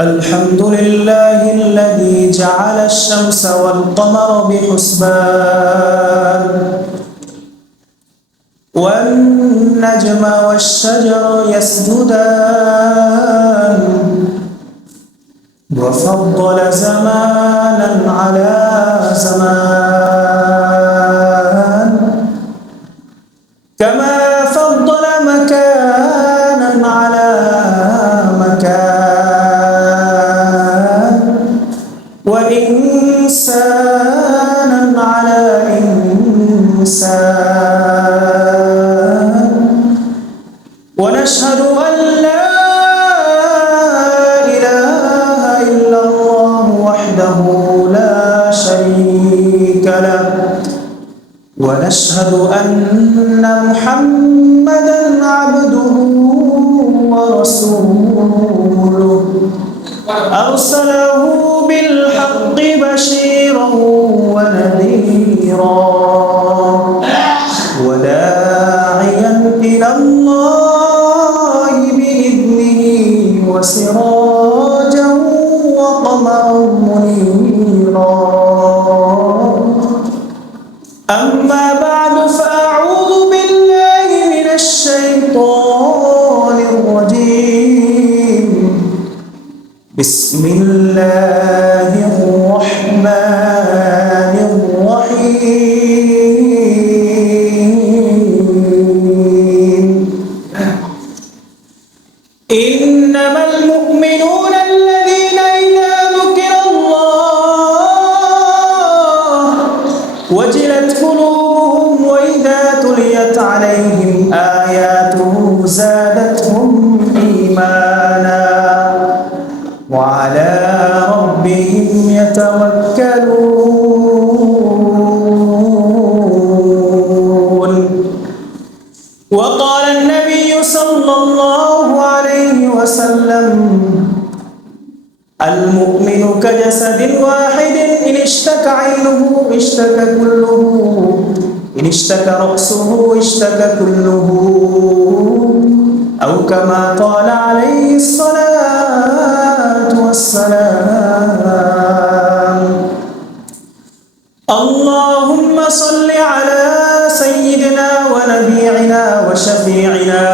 الحمد لله الذي جعل الشمس والقمر بحسبان والنجم والشجر يسجدان وفضل زمانا على زمان كما فضل مكانا على مكان وإنسانا على إنسان ونشهد أن لا إله إلا الله وحده لا شريك له ونشهد أن محمدا عبده ورسوله أرسله بالحق بشيرا ونذيرا وداعيا إلى الله بإذنه وسراجا وقمرا منيرا. أما بعد فأعوذ بالله من الشيطان الرجيم. بسم الله الرحمن الرحيم. إنما المؤمنون الذين إذا ذكر الله وجلت قلوبهم وإذا تليت عليهم آياته زادتهم إيمانا وعلى ربهم يتوكلون. وقال النبي صلى الله عليه وسلم: المؤمن كجسد واحد إن اشتكى عينه اشتكى كله إن اشتكى رأسه اشتكى كله أو كما قال عليه الصلاة والسلام. اللهم صل على سيدنا ونبينا وشفيعنا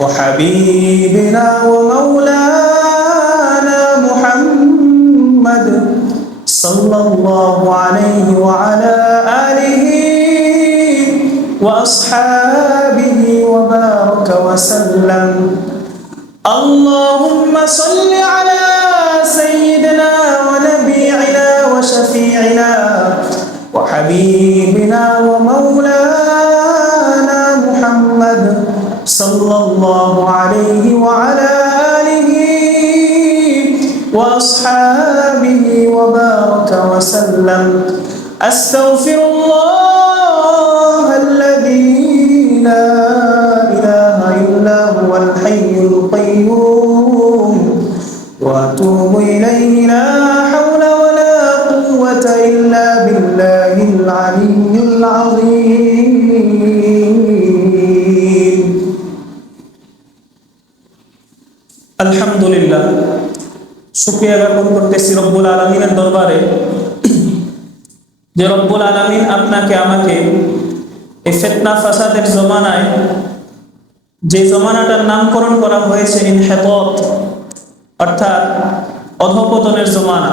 وحبيبنا ومولانا محمد صلى الله عليه وعلى آله وأصحابه وبارك وسلم. اللهم صل على سيدنا ونبينا وشفيعنا وحبيبنا ومولانا محمد صلى الله عليه وعلى آله وأصحابه وبارك وسلم. أستغفر الله الذي لا إله إلا هو الحي القيوم وأتوب إليه لا حول ولا قوة إلا بالله العلي العظيم. الحمد لله শুকরিয়া জ্ঞাপন করতেছি রব্বুল আলামিনের দরবারে যে রব্বুল আলামিন আপনাকে আমাকে এই ফিতনা ফাসাদের জমানায়, যে জমানাটার নামকরণ করা হয়েছে ইনহিতাত অর্থাৎ অধঃপতনের জমানা,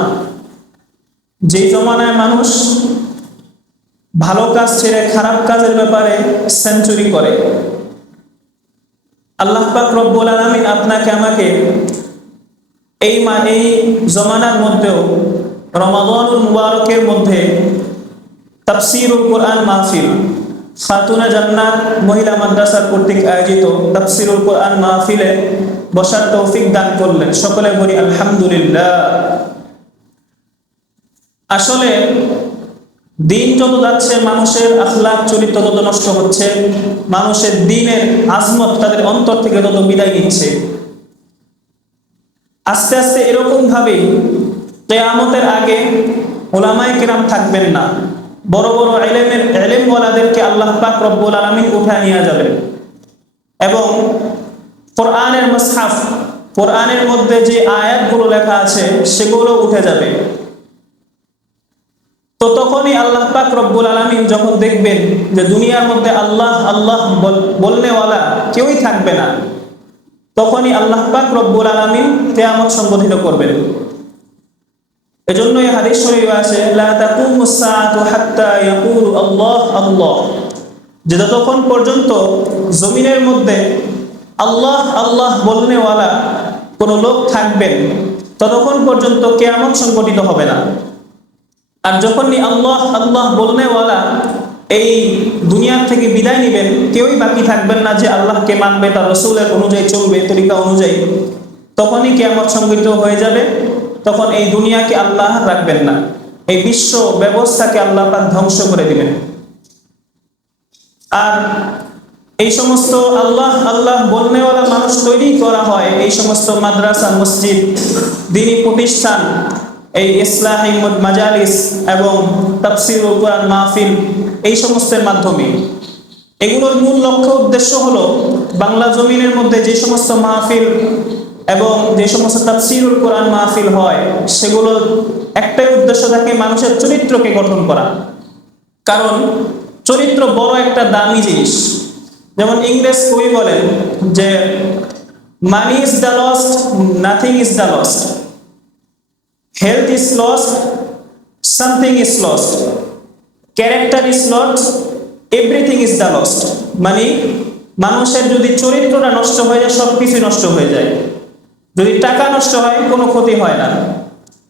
যে জমানায় মানুষ ভালো কাজ ছেড়ে খারাপ কাজের ব্যাপারে সেঞ্চুরি করে, আল্লাহ পাক রব্বুল আলামিন আপনাকে আমাকে এই জমানার মধ্যেও রমাদানুল মুবারকের মধ্যে তাফসীরুল কোরআন মাহফিল খাতুনে জান্নাত মহিলা মাদ্রাসা কর্তৃক আয়োজিত তাফসীরুল কোরআন মাহফিলে বসার তৌফিক দান করলেন। সকলে বলি আলহামদুলিল্লাহ। আসলে দিন যত যাচ্ছে মানুষের আখলাক চরিত্র তত নষ্ট হচ্ছে, মানুষের দ্বীনের আজমত তাদের অন্তর থেকে তত বিদায় নিচ্ছে। আস্তে আস্তে এরকম ভাবে কিয়ামতের আগে উলামায়ে কিরাম থাকবেন না, বড় বড় ইলমওয়ালাদেরকে আল্লাহ পাক রব্বুল আলামিন উঠায় নিয়ে যাবেন এবং কোরআনের মুসহাফ কোরআনের মধ্যে যে আয়াতগুলো লেখা আছে সেগুলো উঠে যাবে। তো তখনই আল্লাহ পাক রব্বুল আলামিন যখন দেখবেন যে দুনিয়ার মধ্যে আল্লাহ আল্লাহ বলনেওয়ালা কেউই থাকবে না, তখনই আল্লাহ পাক রব্বুল আলামিন কিয়ামত সংঘটিত করবেন। এজন্য এই হাদিস শরীফে আছে লা তাকুমুস সাআতু হাত্তা ইয়াকুলু আল্লাহ আল্লাহ, যে যতক্ষণ পর্যন্ত জমিনের মধ্যে আল্লাহ আল্লাহ বলনেওয়ালা কোনো লোক থাকবেন ততক্ষণ পর্যন্ত কিয়ামত সংঘটিত হবে না। আর যখনই আল্লাহ আল্লাহ বলনেওয়ালা এই দুনিয়া থেকে বিদায় নেবেন, কেউই বাকি থাকবেন না যে আল্লাহকে মানবে, তার রাসূলের অনুযায়ী চলবে, তরিকা অনুযায়ী, তখনই কিয়ামত সংঘটিত হয়ে যাবে। তখন এই দুনিয়াকে আল্লাহ রাখবেন না, এই বিশ্ব ব্যবস্থাকে আল্লাহ পাক ধ্বংস করে দিবেন। আর এই সমস্ত আল্লাহ আল্লাহ বলনেওয়ালা মানুষ তৈরি করা হয় এই সমস্ত মাদ্রাসা, মসজিদ, দ্বীনি প্রতিষ্ঠান, এই ইসলাহি মাজালিস এবং তাফসীরুল কুরআন মাহফিল, এই সমস্তের মাধ্যমে। এগুলোর মূল লক্ষ্য উদ্দেশ্য হলো বাংলা জমিনের মধ্যে যে সমস্ত মাহফিল এবং যে সমস্ত তাফসীরুল কুরআন মাহফিল হয় সেগুলোর একটাই উদ্দেশ্য থাকে মানুষের চরিত্রকে গঠন করা। কারণ চরিত্র বড় একটা দামি জিনিস। যেমন ইংরেজ কবি বলেন যে money is the lost, nothing is the lost, health is lost, something is lost, character is lost, everything is the lost. মানে মানুষের যদি চরিত্রটা নষ্ট হয়ে যায় সবকিছু নষ্ট হয়ে যায়। যদি টাকা নষ্ট হয় কোনো ক্ষতি হয় না,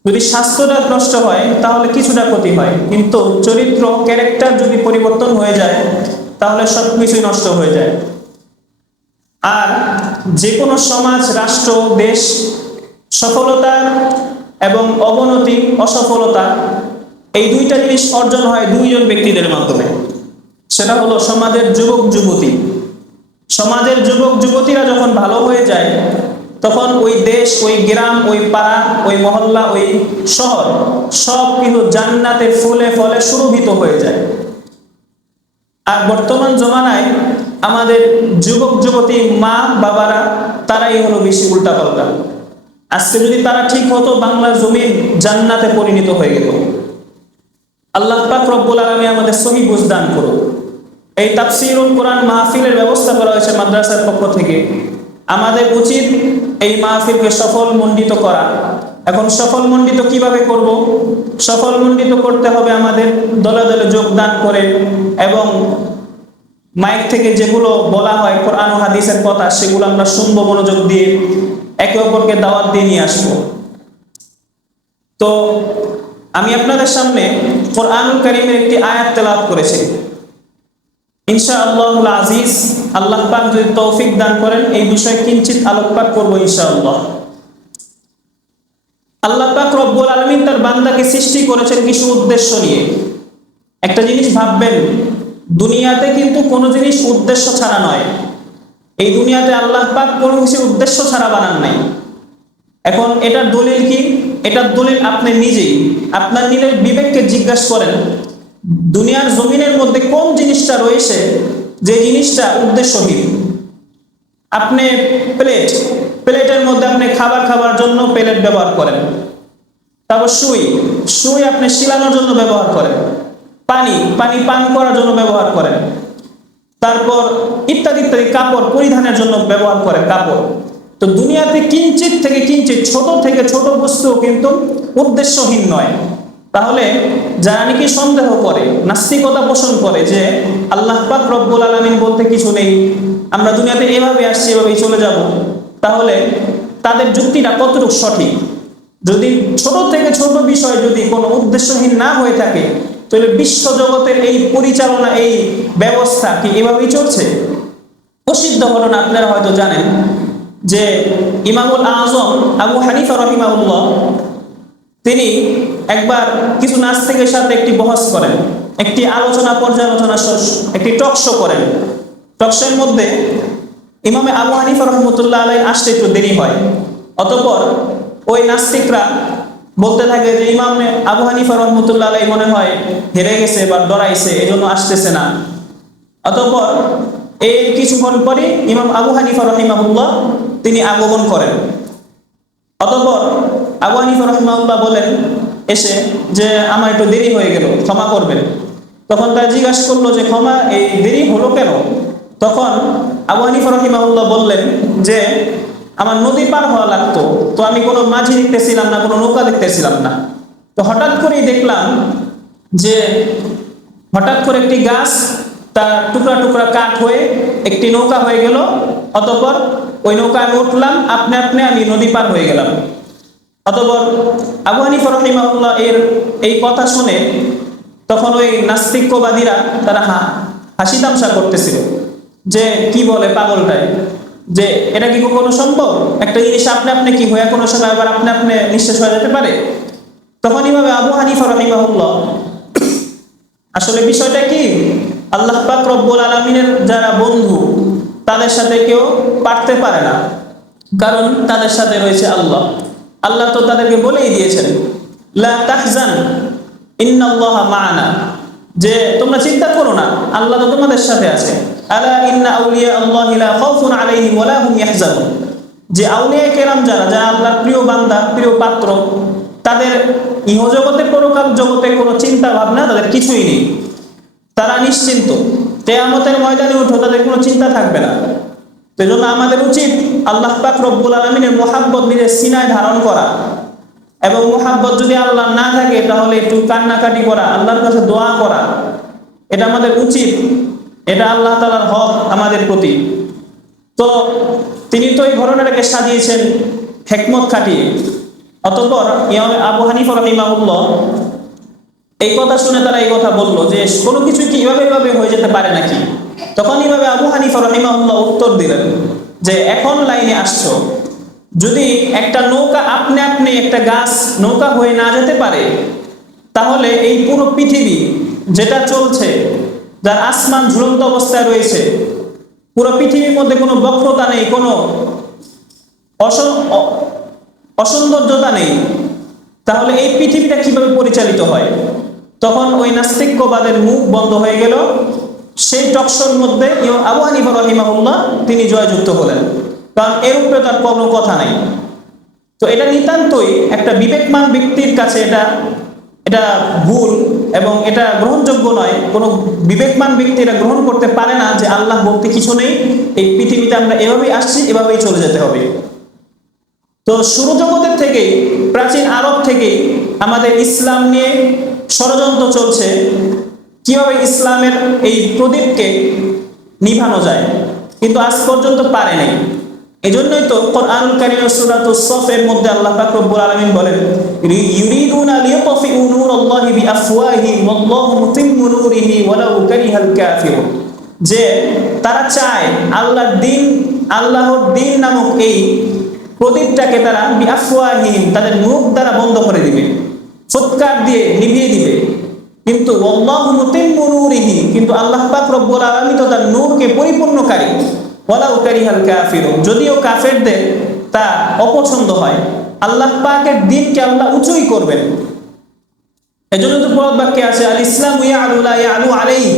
যদি স্বাস্থ্যটা নষ্ট হয় তাহলে কিছুটা ক্ষতি হয়, কিন্তু চরিত্র ক্যারেক্টার যদি পরিবর্তন হয়ে যায় তাহলে সবকিছুই নষ্ট হয়ে যায়। আর যে কোনো সমাজ, রাষ্ট্র, দেশ সফলতা এবং অবনতি, অসফলতা, এই দুইটা জিনিস অর্জন হয় দুইজন ব্যক্তিদের মাধ্যমে। সেটা হলো সমাজের যুবক যুবতী। সমাজের যুবক যুবতীরা যখন ভালো হয়ে যায় তখন ওই দেশ, ওই গ্রাম, ওই পাড়া, ওই মহল্লা, ওই শহর সব কিন্তু জান্নাতের ফুলে ফলে সুরভিত হয়ে যায়। আর বর্তমান জমানায় আমাদের যুবক যুবতী মা বাবারা তারাই হলো বেশি উল্টাপাল্টা। আজকে যদি তারা ঠিক হতো বাংলার জমিন জান্নাতে পরিণত হয়ে গেল। আল্লাহ পাক রব্বুল আলামিন আমাদের সহিহ বুঝ দান করুন। এই তাফসীরুল কুরআন মাহফিলের ব্যবস্থা করা হয়েছে মাদ্রাসার পক্ষ থেকে। আমাদের উচিত এই মাহফিলকে সফলমণ্ডিত করা। এখন সফলমণ্ডিত কিভাবে করব? সফলমণ্ডিত করতে হবে আমাদের দলে দলে যোগদান করে এবং মাইক থেকে যেগুলো বলা হয় কোরআন ও হাদিসের কথা সেগুলো আমরা শুনবো মনোযোগ দিয়ে, একে অপরকে দাওয়াত দিয়ে নিয়ে আসবো। তো আমি আপনাদের সামনে কোরআনুল কারীমের একটি আয়াত তেলাওয়াত করেছি। ইনশাআল্লাহুল আজিজ, আল্লাহ পাক যদি তৌফিক দান করেন এই বিষয়ে কিঞ্চিত আলোকপাত করব ইনশাআল্লাহ। আল্লাহ পাক রব্বুল আলামিন তার বান্দাকে সৃষ্টি করেছেন কিছু উদ্দেশ্য নিয়ে। একটা জিনিস ভাববেন, দুনিয়াতে কিন্তু কোনো জিনিস উদ্দেশ্য ছাড়া নয়। এই দুনিয়াতে আল্লাহ পাক কোনো কিছু উদ্দেশ্য ছাড়া বানান নাই। এখন এটার দলিল কি? এটার দলিল আপনি নিজেই আপনার নিজের বিবেককে জিজ্ঞাসা করেন, দুনিয়ার জমিনের মধ্যে কোন জিনিসটা রয়েছে যে জিনিসটা উদ্দেশ্যহীন। আপনি প্লেটের মধ্যে আপনি খাবার খাবার জন্য প্লেট ব্যবহার করেন। তারপর সুই আপনি শিলানোর জন্য ব্যবহার করেন। পানি পান করার জন্য ব্যবহার করেন। তারপর ইত্যাদি ইত্যাদি, কাপড় পরিধানের জন্য ব্যবহার করেন কাপড়। তো দুনিয়াতে কিঞ্চিত থেকে কিঞ্চিত, ছোট থেকে ছোট বস্তু কিন্তু উদ্দেশ্যহীন নয়। তাহলে যারা নাকি সন্দেহ করে, নাস্তিকতা পোষণ করে যে আল্লাহ পাক রব্বুল আলামিন বলতে কিছু নেই, আমরা দুনিয়াতে এভাবে আসছি এভাবেই চলে যাব, তাহলে তাদের যুক্তিটা কতটুকু সঠিক? যদি ছোট থেকে ছোট বিষয় যদি কোনো উদ্দেশ্যহীন না হয়ে থাকে তাহলে বিশ্ব জগতের এই পরিচালনা, এই ব্যবস্থা কি এভাবেই চলছে? প্রসিদ্ধ ঘটনা আপনারা হয়তো জানেন যে ইমামুল আজম আবু হানিফা রাহিমাহুল্লাহ তিনি একবার কিছু নাস্তিকের সাথে একটি বহস করেন, একটি আলোচনা পর্যালোচনা, একটি টক শো করেন। টক শোর মধ্যে ইমামে আবু হানিফা রহমতুল্লাহ আলাইহি আসতে একটু দেরি হয়। অতঃপর ওই নাস্তিকরা বলতে থাকে যে ইমাম আবু হানিফা রহমতুল্লাহ আলাইহি মনে হয় হেরে গেছে বা ডরাইছে, এজন্য আসতেছে না। অতঃপর এই কিছুক্ষণ পরে ইমাম আবু হানিফা রহিমাহুল্লাহ তিনি আগমন করেন। অতঃপর আবু হানিফা রাহিমাহুল্লাহ বলেন এসে যে আমার একটু দেরি হয়ে গেল, ক্ষমা করবেন। তখন তারা জিজ্ঞাসা করলো যে ক্ষমা এই দেরি হলো কেন? তখন আবু হানিফা রাহিমাহুল্লাহ বললেন যে আমার নদী পার হওয়া লাগতো, তো আমি কোনো মাঝি দেখতেছিলাম না, কোনো নৌকা দেখতেছিলাম না। তো হঠাৎ করেই দেখলাম যে হঠাৎ করে একটি গাছ তার টুকরা টুকরা কাঠ হয়ে একটি নৌকা হয়ে গেল। অতঃপর ওই নৌকায় আমি উঠলাম, আপনি আপনি আমি নদী পার হয়ে গেলাম। অতঃপর আবু হানিফা রাহিমাহুল্লাহ এর এই কথা শুনে তখন ওই নাস্তিক্যবাদীরা তারা হাসি তামসা করতেছিল যে কি বলে পাগলটায়, যে এটা কি কখনো সম্ভব? একটা জিনিস আপনি আপনি কি হয়ে কোনো সময় আবার আপনি আপনি নিঃশেষ হয়ে যেতে পারে? তখন এইভাবে আবু হানিফা রাহিমাহুল্লাহ আসলে বিষয়টা কি, আল্লাহ পাক রব্বুল আলামিনের যারা বন্ধু তাদের সাথে কেউ পারতে পারে না, কারণ তাদের সাথে রয়েছে আল্লাহ। আল্লাহ তো তাদেরকে বলেই দিয়েছেন লা তাহজান ইন্নাল্লাহা মা'ানা, যে তোমরা চিন্তা করো না, আল্লাহ তো তোমাদের সাথে আছে। আলা ইন্না আউলিয়া আল্লাহি লা খাউফুন আলাইহিম ওয়া লা হুম ইয়াহজানুন, যে আউলিয়া কেরাম যারা যারা আল্লাহর প্রিয় বান্দা প্রিয় পাত্র, তাদের ইহজগতে পরকাল জগতে কোনো চিন্তা ভাবনা তাদের কিছুই নেই, তারা নিশ্চিন্ত। কিয়ামতের ময়দানে উঠো তাদের কোনো চিন্তা থাকবে না। সেজন্য আমাদের উচিত আল্লাহ পাক রব্বুল আলামিনের মুহাব্বত নিজের সিনায় ধারণ করা, এবং মুহাব্বত যদি আল্লাহ না থাকে তাহলে একটু কান্নাকাটি করা, আল্লাহর কাছে দোয়া করা, এটা আমাদের উচিত। এটা আল্লাহ তাআলার হক আমাদের প্রতি। তো তিনি তো এই ঘটনাটাকে সাজিয়েছেন হিকমত খাটিয়ে। অতঃপর ইমাম আবু হানিফা রাহিমাহুল্লাহ এই কথা শুনে তারা এই কথা বলল যে কোনো কিছু কি এভাবে হয়ে যেতে পারে নাকি? তখন এইভাবে আবু হানিফা রাহিমাহুল্লাহ উত্তর দিলেন যে এখন লাইনে আসছো, যদি একটা নৌকা আপনি আপনি একটা গাছ নৌকা হয়ে না যেতে পারে, তাহলে এই পুরো পৃথিবী যেটা চলছে, যার আসমান ঝুলন্ত অবস্থায় রয়েছে, পুরো পৃথিবীর মধ্যে কোনো বক্রতা নেই, কোনো অসৌন্দর্যতা নেই, তাহলে এই পৃথিবীটা কিভাবে পরিচালিত হয়? তখন ওই নাস্তিক্যবাদের মুখ বন্ধ হয়ে গেল। সেই টকশোর মধ্যে আবু হানিফা রাহিমাহুল্লাহ তিনি জয়যুক্ত হলেন, কারণ এর উপরে তার কোনো কথা নাই। তো এটা নিতান্তই একটা বিবেকমান ব্যক্তির কাছে এটা ভুল এবং এটা গ্রহণযোগ্য নয়। কোনো বিবেকমান ব্যক্তি এটা গ্রহণ করতে পারে না যে আল্লাহ বলতে কিছু নেই, এই পৃথিবীতে আমরা এভাবেই আসছি, এভাবেই চলে যেতে হবে। তো শুরু জগতের থেকেই, প্রাচীন আরব থেকেই আমাদের ইসলাম নিয়ে ষড়যন্ত্র চলছে, কিভাবে ইসলামের এই প্রদীপকে নিভানো যায়, কিন্তু আজ পর্যন্ত পারেনি। এজন্যই তো কোরআনুল কারীমের সূরাতুস সফ এর মধ্যে আল্লাহ পাক রব্বুল আলামিন বলেন ইউরিদুনা লিয়াতফিউ নূরাল্লাহি বিআফওয়াহিহিম ওয়াল্লাহু মুতিম্মু নূরিহি ওয়ালাউ কারিহাল কাফিরুন, যে তারা চায় আল্লাহর দ্বীন নামক এই প্রদীপটাকে তারা বিআফওয়াহিহিম তাদের মুখ দ্বারা বন্ধ করে দিবে, ফুৎকার দিয়ে নিভিয়ে দিবে, কিন্তু ওয়াল্লাহু মুতিম্মু নূরিহি, কিন্তু আল্লাহ পাক রব্বুল আলামিন তো তার নূরকে পরিপূর্ণকারী, ওয়ালাউ কারিহাল কাফিরুন, যদিও কাফেরদের তা অপছন্দ হয়, আল্লাহ পাকের দ্বীনকে আল্লাহ উঁচুই করবেন। এজন্য তো প্রবাদ বাক্যে আছে আল ইসলামু ইয়ালু লা ইয়ালু আলাইহি,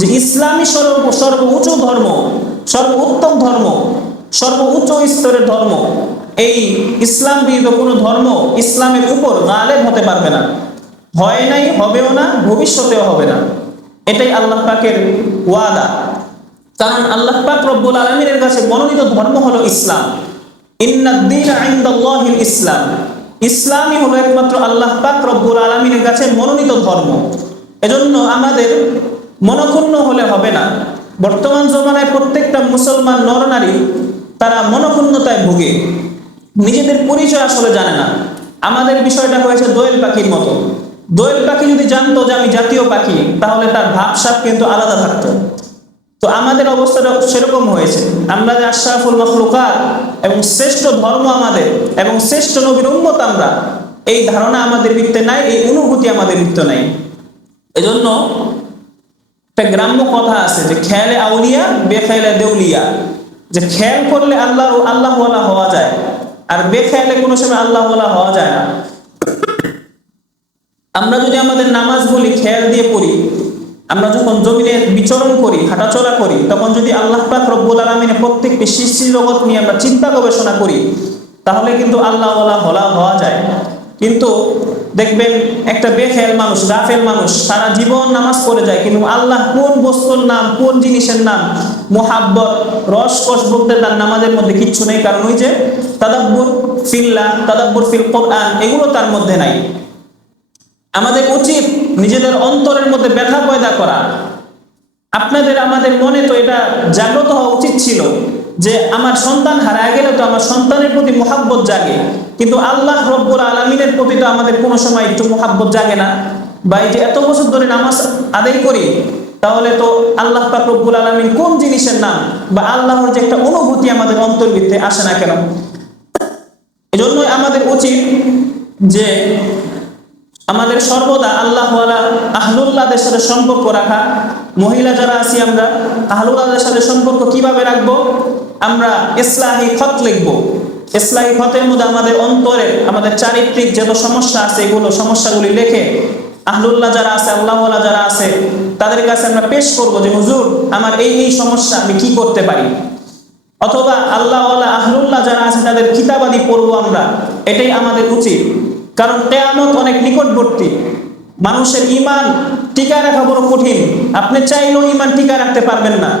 যে ইসলামই সর্বোচ্চ ধর্ম, সর্বোত্তম ধর্ম, সর্বোচ্চ স্তরের ধর্ম। এই ইসলাম বিরোধী কোনো ধর্ম ইসলামের উপর গালেব হতে পারবে না, হয় নাই, হবেও না, ভবিষ্যতেও হবে না। এটাই আল্লাহ পাকের ওয়াদা। কারণ আল্লাহ পাক রব্বুল আলামিনের কাছে মনোনীত ধর্ম হলো ইসলাম। ইন্নাদ-দীনা ইনদাল্লাহিল ইসলাম, ইসলামই হলো একমাত্র আল্লাহ পাক রব্বুল আলামিনের কাছে মনোনীত ধর্ম। এজন্য আমাদের মনক্ষুণ্ণ হলে হবে না। বর্তমান জমানায় প্রত্যেকটা মুসলমান নরনারী তারা মনক্ষুণ্ণতায় ভুগে, নিজেদের পরিচয় আসলে জানে না। আমাদের বিষয়টা হয়েছে দোয়েল পাখির মতো। দোয়েল পাখি যদি জানতো যে আমি জাতীয় পাখি, তাহলে তার ভাবসাব কিন্তু আলাদা থাকতো। তো আমাদের অবস্থাটা সেরকম হয়েছে। আমরা যে আশরাফুল মাখলুকাত এবং শ্রেষ্ঠ ধর্ম আমাদের এবং শ্রেষ্ঠ নবীর উম্মত আমরা, এই ধারণা আমাদের ভিতরে নাই, এই অনুভূতি আমাদের ভিতরে নাই। এজন্য একটা গ্রাম্য কথা আছে যে খেয়ালে আউলিয়া বেখেয়ালে দেউলিয়া, যে খেয়াল করলে আল্লাহওয়ালা হওয়া যায়, আর বেখেয়ালে কোনো সময় আল্লাহওয়ালা হওয়া যায় না। আমরা যদি আমাদের নামাজগুলি খেয়াল দিয়ে পড়ি, আমরা যখন জমিনে বিচরণ করি, হাঁটাচলা করি, তখন যদি আল্লাহ পাক রব্বুল আলামিনের প্রত্যেকটি সৃষ্টি জগৎ নিয়ে আমরা চিন্তা গবেষণা করি, তাহলে কিন্তু আল্লাহওয়ালা হওয়া যায়। কিন্তু দেখবেন একটা বেখেয়াল মানুষ, গাফেল মানুষ সারা জীবন নামাজ পড়ে যায়, কিন্তু আল্লাহ কোন বস্তুর নাম, কোন জিনিসের নাম, মোহাব্বত, রসকস বলতে তার নামাজের মধ্যে কিচ্ছু নেই। কারণ ওই যে তাদাব্বুর ফিল্লাহ, তাদাব্বুর ফিল কোরআন, এগুলো তার মধ্যে নাই। আমাদের উচিত নিজেদের অন্তরের মধ্যে ব্যথা পয়দা করা। আপনাদের আমাদের মনে তো এটা জাগ্রত হওয়া উচিত ছিল যে আমার সন্তান হারায় গেলে তো আমার সন্তানের প্রতি মোহাব্বত জাগে, কিন্তু আল্লাহ রব্বুল আলামিনের প্রতি তো আমাদের কোনো সময় একটু মোহাব্বত জাগে না। বা এই যে এত বছর ধরে নামাজ আদায় করি, তাহলে তো আল্লাহ পাক রব্বুল আলামিন কোন জিনিসের নাম বা আল্লাহর যে একটা অনুভূতি আমাদের অন্তর্ভিত্তে আসে না কেন? এজন্যই আমাদের উচিত যে আমাদের সর্বদা আল্লাহওয়ালা আহলুল্লাহদের সাথে সম্পর্ক রাখা। মহিলা যারা আছি আমরা আহলুল্লাহদের সাথে সম্পর্ক কিভাবে রাখবো? আমরা ইসলাহি খত লিখবো। ইসলাহি খতের মধ্যে আমাদের অন্তরে আমাদের চারিত্রিক যত সমস্যা আছে এগুলো সমস্যাগুলি লিখে আহলুল্লাহ যারা আছে, আল্লাহওয়ালা যারা আছে তাদের কাছে আমরা পেশ করব যে হুজুর আমার এই সমস্যা, আমি কি করতে পারি। অথবা আল্লাহওয়ালা আহলুল্লাহ যারা আছে তাদের কিতাবাদি পড়বো আমরা, এটাই আমাদের উচিত। কারণ কিয়ামত অনেক নিকটবর্তী। মানুষের ঈমান টিকায় রাখা বড় কঠিন। আপনি চাইলেও ঈমান টিকায় রাখতে পারবেন না।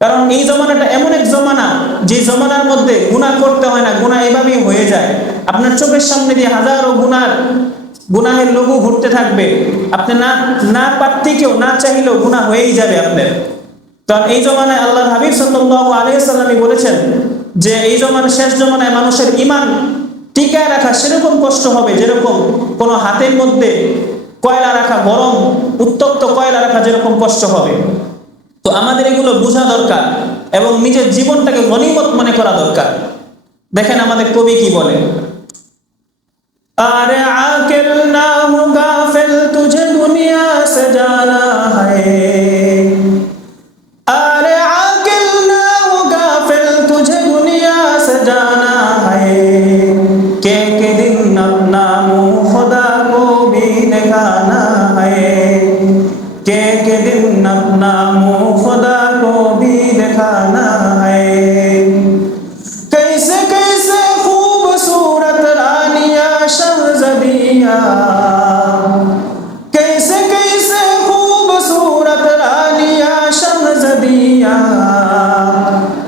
কারণ এই জমানাটা এমন এক জমানা, যে জমানার মধ্যে গুনাহ করতে হয় না, গুনাহ এভাবেই হয়ে যায়। আপনার চোখের সামনে দিয়ে হাজারো গুনাহের লঘু ঘুরতে থাকবে। আপনি না পারতেও না চাইলেও গুনাহ হয়েই যাবে আপনার। কারণ এই জমানায় আল্লাহর হাবিব সাল্লাল্লাহু আলাইহি ওয়াসাল্লাম বলেছেন যে এই জমানায়, শেষ জমানায় মানুষের ঈমান টিকায় রাখা সেরকম কষ্ট হবে যেরকম কোন হাতের মধ্যে কয়লা রাখা, গরম উত্তপ্ত কয়লা রাখা যেরকম কষ্ট হবে। তো আমাদের এগুলো বোঝা দরকার এবং নিজের জীবনটাকে গনিমত মনে করা দরকার। দেখেন আমাদের কবি কি বলে, আরে আকিল না হো গাফিল তুঝে দুনিয়া সে জানা है, আরে আকিল না হো গাফিল তুঝে দুনিয়া সে জানা है, के दिन अपना मुँह खुदा को भी दिखाना है, के दिन अपना मुँह खुदा को भी दिखाना है, कैसे कैसे खूबसूरत रानिया शहज़दिया, कैसे कैसे खूबसूरत रानिया शहज़दिया,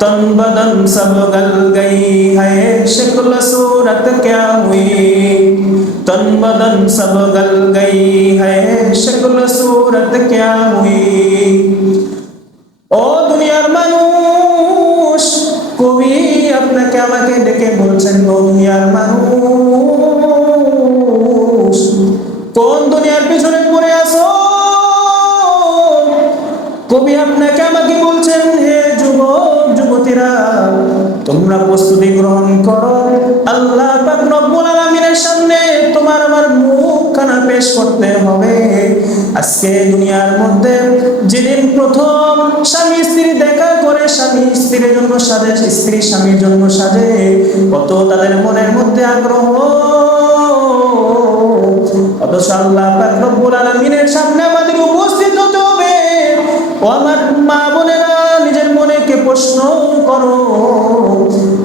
तन बदन सब गल गई है शक्ल सूरत क्या हुई, तन बदन सब गल गई है शक्ल सूरत क्या हुई। ও দুনিয়ার মানুষ, কবি আপনাকে আমাকে ডেকে বলছেন, ও দুনিয়ার মানুষ কোন দুনিয়ার পিছনে পড়ে আছো? কবি আপনাকে আমাকে বলছেন, হে যুবক যুবতীরা তোমরা প্রস্তুতি গ্রহণ করো, আল্লাহ পাক রব্বুল আলামিনের সামনে তোমার আমার মুখখানা পেশ করতে হবে। আজকে দুনিয়ার মধ্যে যেদিন প্রথম স্বামী স্ত্রী দেখা করে, স্বামী স্ত্রীর জন্য সাজে, স্ত্রী স্বামীর জন্য সাজে, কত তাদের মনের মধ্যে আগ্রহ, অথচ আল্লাহ পাক রব্বুল আলামিনের সামনে আমাদের উপস্থিত হতে হবে। ও আমার মা বোনেরা, নিজের মনেকে প্রশ্ন করো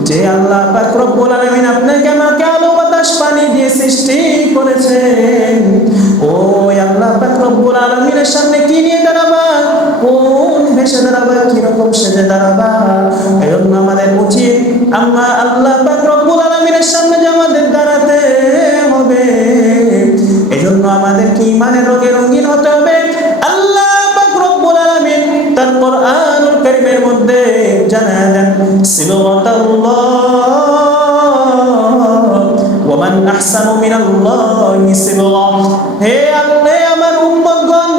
যে আল্লাহ পাক রব্বুল আলামিন আপনাকে আমাকে আলো বাতাস পানি দিয়ে সৃষ্টি করেছেন, ও আল্লাহ পাক রব্বুল আলামিনের সামনে কি নিয়ে দাঁড়াবা, কোন ভেষে দাঁড়াবা, কিরকম সেজে দাঁড়াবা। এজন্য আমাদের উচিত আমরা আল্লাহ পাক রব্বুল আলামিনের সামনে যে আমাদের দাঁড়াতে হবে, এজন্য আমাদের কি ঈমানের রঙে রঙিন হতে হবে। আল্লাহ পাক রব্বুল আলামিন তার কোরআনুল কারীমের মধ্যে জানায় দেন, সিবগাতাল্লাহ ওয়া মান আহসানু মিনাল্লাহি সিবগা। হে আল্লাহ, আমার উম্মতগণ,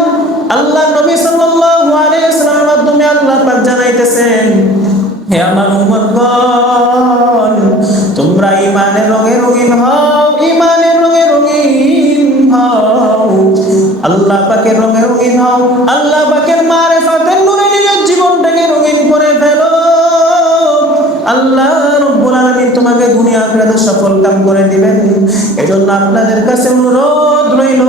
আল্লাহ নবী সাল্লাল্লাহু আলাইহি ওয়াসাল্লামের মাধ্যমে আল্লাহ পাক জানাইতেছেন, হে আমার উম্মতগণ তোমরা ঈমানের রঙে রঙিন হও, ঈমানের রঙে রঙিন হও, আল্লাহ পাকের রঙে রঙিন হও, আল্লাহ পাকের মারিফাতের নূরে নিজের জীবনটাকে রঙিন করে ফেলো। আল্লাহ রব্বুল আলামিন তোমাকে দুনিয়া আখিরাতে সফল কাম করে দিবেন। এজন্য আপনাদের কাছে অনুরোধ রইল,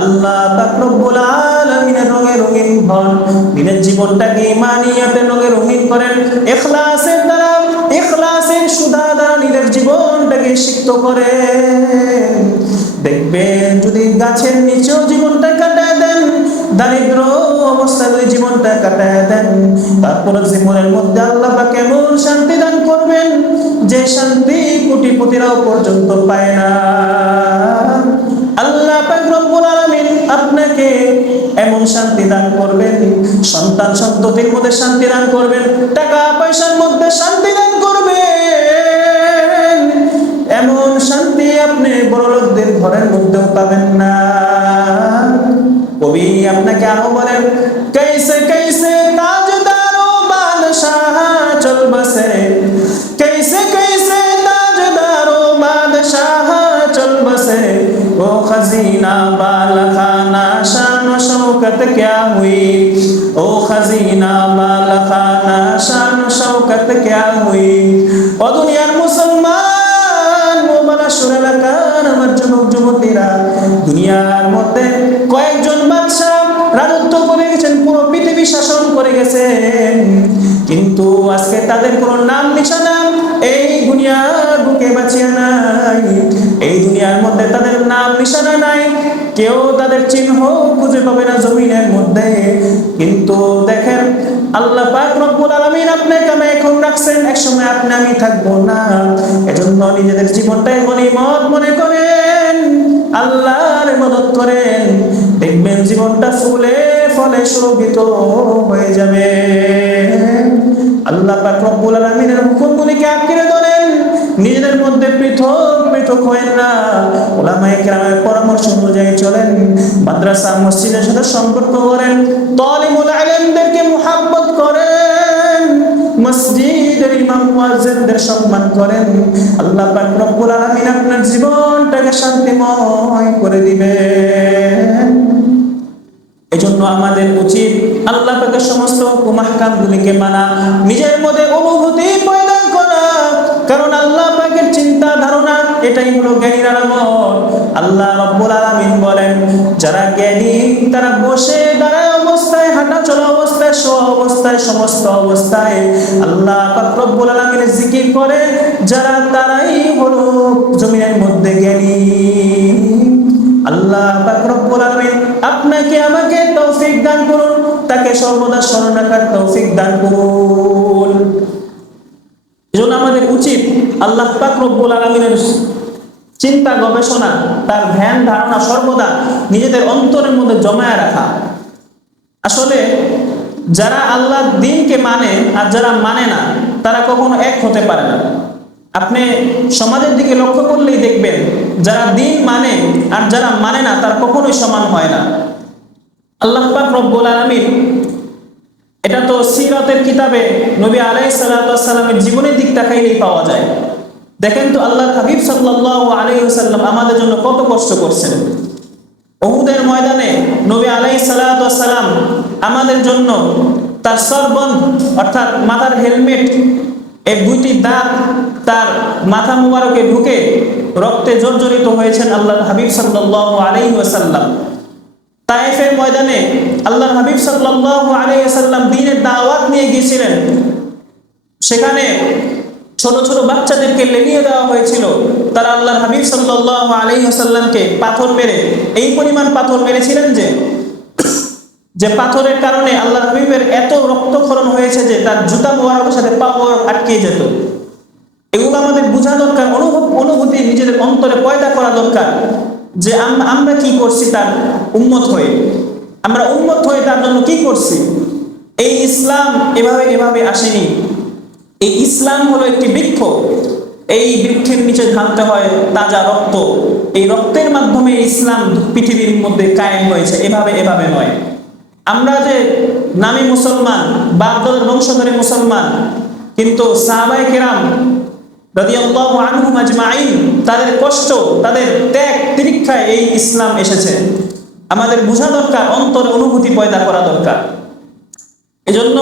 আল্লাহ পাক রব্বুল আলামিনের রঙে রঙিন হন, নিজের জীবনটাকে ঈমানিয়াতের রঙে রঙিন করেন, ইখলাসের দ্বারা, ইখলাস মাছের সুধা দ্বারা নিজের জীবনটাকে সিক্ত করে, দেখবেন যদি গাছের নিচেও জীবনটা কাটায় দেন, দারিদ্র অবস্থায় যদি জীবনটা কাটায় দেন, তারপর জীবনের মধ্যে আল্লাহ পাক এমন শান্তি দান করবেন যে শান্তি কোটিপতিরাও পর্যন্ত পায় না। আল্লাহ পাক রব্বুল আলামিন আপনাকে এমন শান্তি দান করবেন, সন্তান সন্ততির মধ্যে শান্তি দান করবেন, টাকা পয়সার মধ্যে শান্তি দান করবেন, এমন শান্তি আপনি বড়লোকদের ঘরের মধ্যেও পাবেন না। কবি আপনাকে আরো বলেন, कैसे कैसे ताजदारो बादशाह चल बसे, कैसे कैसे ताजदारो बादशाह चल बसे, वो खजीना बालखाना शान शौकत क्या हुई, ओ खजीना बालखाना शान शौकत क्या हुई। ओ दुनियार मुसलमान मोबाला सुर এলাকার আমার যুবক যুবতীরা, দুনিয়ার মধ্যে কয়েকজন বাদশা রাজত্ব করে গেছেন, পুরো পৃথিবী শাসন করে গেছেন, কিন্তু আজকে তাদের কোনো নাম নিশানা এই দুনিয়ার বুকে বাঁচিয়ে নাই। এই দুনিয়ার মধ্যে তাদের নাম নিশানা নাই, কেউ তাদের চিহ্ন খুঁজে পাবে না জমিনের মধ্যে। কিন্তু দেখেন আল্লাহ পাক রব্বুল আলামিন আপনাকে আমি এখন রাখছেন, একসময় আপনি আমি থাকবো না। এজন্য নিজেদের জীবনটাই গনিমত মনে করেন, আল্লাহর ইবাদত করেন, দেখবেন জীবনটা ফুলে ফলে শোভিত হয়ে যাবে। আল্লাহ পাক রব্বুল আলামিনের হুকুমগুলিকে আঁকড়ে ধরেন, নিজেদের মধ্যে পৃথক পৃথক হয়েন না, উলামায়ে কেরামের পরামর্শ অনুযায়ী চলেন, মাদ্রাসা মসজিদের সাথে সম্পর্ক করেন, তালিবুল ইলমদেরকে মুহাব্বত করেন, মসজিদের ইমাম মুয়াজ্জিনদের সম্মান করেন। আল্লাহ পাক রব্বুল আলামিন আপনার জীবনটাকে শান্তিময় করে দিবেন। এজন্য আমাদের উচিত আল্লাহ পাকের সমস্ত হুকুম আহকামগুলিকে মানা, নিজের মধ্যে অনুভূতি পয়দা করা, কারণ আল্লাহ পাকের চিন্তা ধারণা এটাই হলো জ্ঞানীর আলামত। আল্লাহ রাব্বুল আলামিন বলেন, যারা জ্ঞানী তারা বসে দাঁড়ায় অবস্থায়, হাঁটা চলা অবস্থায়, শোয়া অবস্থায়, সমস্ত অবস্থায় আল্লাহ পাক রব্বুল আলামিনের জিকির করে, যারা তারাই হলো জমিনের মধ্যে জ্ঞানী। আল্লাহ পাক রব্বুল আলামিন আপনাকে আমাকে তৌফিক দান করুন, তাকে সর্বদা স্মরণ রাখার তৌফিক দান করুন। এজন্য আমাদের উচিত আল্লাহ পাক রব্বুল আলামিনের চিন্তা গবেষণা, তার ধ্যান ধারণা সর্বদা নিজেদের অন্তরের মধ্যে জমায়ে রাখা। আসলে যারা আল্লাহর দ্বীনকে মানে আর যারা মানে না, তারা কখনো এক হতে পারে না। আপনি সমাজের দিকে লক্ষ্য করলেই দেখবেন, যারা দ্বীন মানে আর যারা মানে না তারা কখনোই সমান হয় না। আল্লাহ পাক রব্বুল আলামিন, এটা তো সিরাতের কিতাবে নবী আলাইহিস সালাতু ওয়াস সালামের জীবনের দিক তাকাইলেই পাওয়া যায়। দেখেন তো আল্লাহর হাবিব সাল্লাল্লাহু আলাইহি ওয়াসাল্লাম আমাদের জন্য কত কষ্ট করছেন। উহুদের ময়দানে নবী আলাইহিস সালাতু ওয়াস সালাম আমাদের জন্য তার সরবন অর্থাৎ মাথার হেলমেট, এই দুইটি দাঁত তার মাথা মুবারকে ঢুকে রক্তে জর্জরিত হয়েছেন আল্লাহর হাবিব সাল্লাল্লাহু আলাইহি ওয়াসাল্লাম। তায়েফের ময়দানে আল্লাহর হাবিব সাল্লাল্লাহু আলাইহি ওয়াসাল্লাম দ্বীনের দাওয়াত নিয়ে গিয়েছিলেন, সেখানে ছোট ছোট বাচ্চাদেরকে লেলিয়ে দেওয়া হয়েছিল। তারা আল্লাহর হাবিব সাল্লাল্লাহু আলাইহি ওয়াসাল্লামকে পাথর মেরে, এই পরিমাণ পাথর মেরেছিলেন যে পাথরের কারণে আল্লাহর হাবিবের এত রক্তক্ষরণ হয়েছে যে তার জুতা মোবারকের সাথে পা মোবারক আটকে যেত। এগুলো আমাদের বোঝা দরকার, অনুভূতি নিজেদের অন্তরে পয়দা করা দরকার যে আমরা কি করছি তার উম্মত হয়ে, আমরা উম্মত হয়ে তার জন্য কি করছি। এই ইসলাম এভাবে আসেনি। এই ইসলাম হলো একটি বৃক্ষ, এই বৃক্ষের নিচে ঢালতে হয় তাজা রক্ত, এই রক্তের মাধ্যমে ইসলাম পৃথিবীর মধ্যে কায়েম হয়েছে, এভাবে নয়। আমরা যে নামী মুসলমান, বাপ-দাদার বংশধরে মুসলমান, কিন্তু সাহাবায়ে কেরাম রাদিয়াল্লাহু আনহুম আজমাইন, তাদের কষ্ট, তাদের ত্যাগ তিতিক্ষায় এই ইসলাম এসেছে। আমাদের বোঝা দরকার, অন্তরে অনুভূতি পয়দা করা দরকার। এজন্য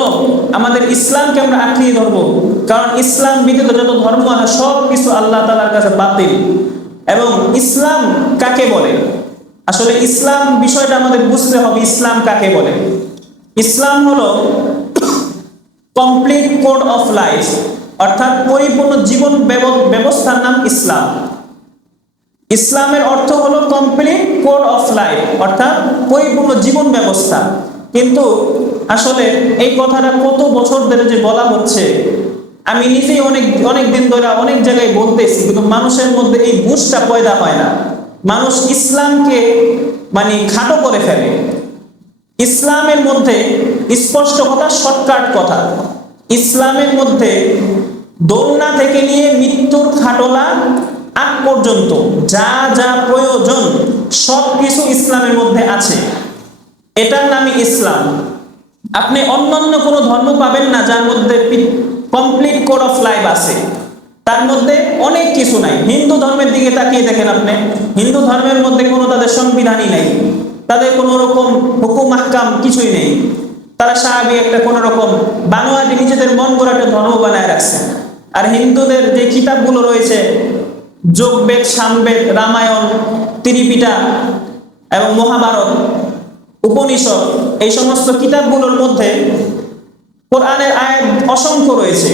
আমাদের ইসলামকে আমরা আঁকড়িয়ে ধরবো, কারণ ইসলাম ব্যতীত যত ধর্ম আছে সব কিছু আল্লাহ তাআলার কাছে বাতিল। এবং ইসলাম কাকে বলে, আসলে ইসলাম বিষয়টা আমাদের বুঝতে হবে। ইসলাম কাকে বলে? ইসলাম হলো কমপ্লিট কোড অফ লাইফ, অর্থাৎ পরিপূর্ণ জীবন ব্যবস্থার নাম ইসলাম। ইসলামের অর্থ হলো কমপ্লিট কোড অফ লাইফ, অর্থাৎ পরিপূর্ণ জীবন ব্যবস্থা। কিন্তু আসলে এই কথাটা কত বছর ধরে যে বলা হচ্ছে, আমি নিজেই অনেক দিন ধরে অনেক জায়গায় বলতেছি, কিন্তু মানুষের মধ্যে এই বুঝটা পয়দা হয় না। মানুষ ইসলামকে মানে খাটো করে ফেলে। ইসলামের মধ্যে স্পষ্ট কথা, শর্টকাট কথা, ইসলামের মধ্যে দোলনা থেকে নিয়ে মৃত্যুর খাটোলা আগ পর্যন্ত যা যা প্রয়োজন সব কিছু ইসলামের মধ্যে আছে। এটার নামই ইসলাম। আপনি অন্যান্য কোনো ধর্ম পাবেন না যার মধ্যে কমপ্লিট কোড অফ লাইফ আছে, তার মধ্যে অনেক কিছু নাই। হিন্দু ধর্মের দিকে তাকিয়ে দেখেন আপনি, হিন্দু ধর্মের মধ্যে কোনো তাদের সংবিধানই নেই, তাদের কোনো রকম হুকুম আহকাম কিছুই নেই। তারা স্বাভাবিক একটা কোনো রকম বানোয়াটি নিজেদের মন গড়া একটা ধর্ম বানায় রাখছে। আর হিন্দুদের যে কিতাবগুলো রয়েছে, যোগবেদ, সামবেদ, রামায়ণ, ত্রিপিটা এবং মহাভারত, উপনিষদ, এই সমস্ত কিতাবগুলোর মধ্যে কোরআনের আয়াত অসংখ্য রয়েছে।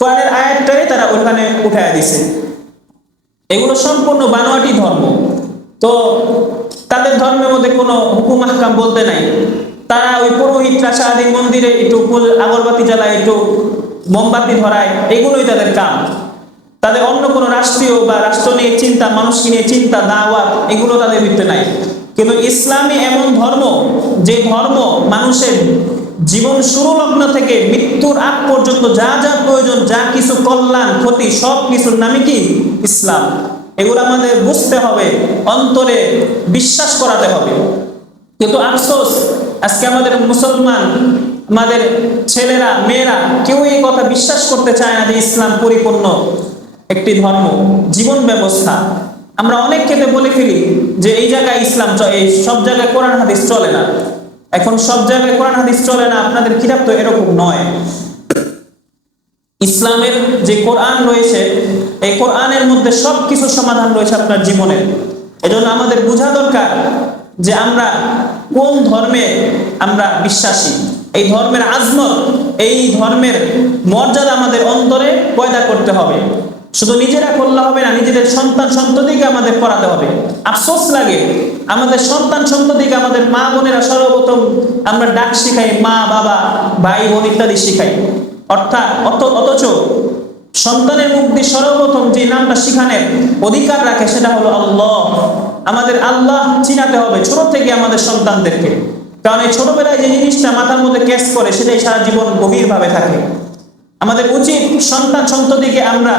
কোরআনের আয়াতটাই তারা ওখানে উঠায় দিছে। এগুলো সম্পূর্ণ বানোয়াটি ধর্ম। তো তাদের ধর্মের মধ্যে কোনো হুকুম আহকাম বলতে নাই। তারা ওই পুরোহিতরা সারাদিন মন্দিরে একটু আগরবাতি জ্বালায়, একটু মোমবাতি ধরায়, এগুলোই তাদের কাম। তাদের অন্য কোনো রাষ্ট্রীয় বা রাষ্ট্র নিয়ে চিন্তা, মানুষকে নিয়ে চিন্তা, দাওয়াত, এগুলো তাদের ভিতরে নাই। কিন্তু ইসলামই এমন ধর্ম যে ধর্ম মানুষের জীবন শুরু লগ্ন থেকে মৃত্যুর আগ পর্যন্ত যা যা প্রয়োজন, যা কিছু কল্যাণ ক্ষতি, সব কিছুর নামই কি ইসলাম। এগুলো আমাদের বুঝতে হবে, অন্তরে বিশ্বাস করাতে হবে। কিন্তু আফসোস, আজকে আমাদের মুসলমান, আমাদের ছেলেরা মেয়েরা কেউ এই কথা বিশ্বাস করতে চায় না যে ইসলাম পরিপূর্ণ একটি ধর্ম, জীবন ব্যবস্থা। আমরা অনেক ক্ষেত্রে বলে ফেলি যে এই জায়গায় ইসলাম, এই সব জায়গায় কোরআন হাদিস চলে না। এখন সব জায়গায় কোরআন হাদিস চলে না, আপনাদের কিতাব তো এরকম নয়। ইসলামের যে কোরআন রয়েছে, এই কোরআনের মধ্যে সবকিছু সমাধান রয়েছে আপনার জীবনের। এজন্য আমাদের বোঝা দরকার যে আমরা কোন ধর্মে আমরা বিশ্বাসী। এই ধর্মের আজমত, এই ধর্মের মর্যাদা আমাদের অন্তরে পয়দা করতে হবে। শুধু নিজেরা করলে হবে না, নিজেদের সন্তান সন্ততিকে আমাদের করাতে হবে। আফসোস লাগে, আমাদের সন্তান সন্ততিকে আমাদের মা বোনেরা সর্বপ্রথম আমরা ডাক শিখাই, মা বাবা ভাই বোন ইত্যাদি শিখাই। অথচ সন্তানের মুখ দিয়ে সর্বপ্রথম যে নামটা শিখানোর অধিকার রাখে সেটা হলো আল্লাহ। আমাদের আল্লাহ চিনাতে হবে ছোট থেকে আমাদের সন্তানদেরকে, কারণ এই ছোটবেলায় যে জিনিসটা মাথার মধ্যে ক্যাচ করে সেটাই সারা জীবন গভীরভাবে থাকে। আমাদের উচিত সন্তান সন্ততিকে আমরা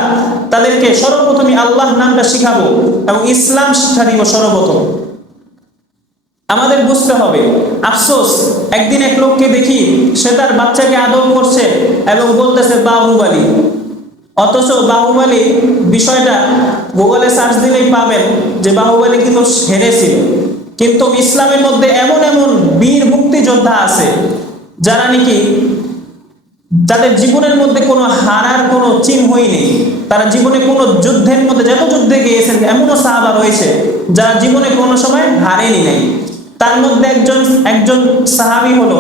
তাদেরকে সর্বপ্রথমই আল্লাহ নামটা শিখাবো এবং ইসলাম শিক্ষা দিব সর্বপ্রথম। আমাদের বুঝতে হবে। আফসোস, একদিন এক লোককে দেখি সে তার বাচ্চাকে আদর করছে এবং বলতেছে বাহুবলী, অথচ বাহুবলী বিষয়টা গুগলে সার্চ দিলেই পাবেন যে বাহুবলী কিন্তু হেরেছিল। কিন্তু ইসলামের মধ্যে এমন এমন বীর মুক্তিযোদ্ধা আছে যারা নাকি যাদের জীবনের মধ্যে কোনো হারার কোনো চিহ্নই নেই। তারা জীবনে কোনো যুদ্ধের মধ্যে, যত যুদ্ধে গিয়েছেন, এমনও সাহাবা রয়েছে যারা জীবনে কোনো সময় হারেনি নাই। তার মধ্যে একজন সাহাবী হলো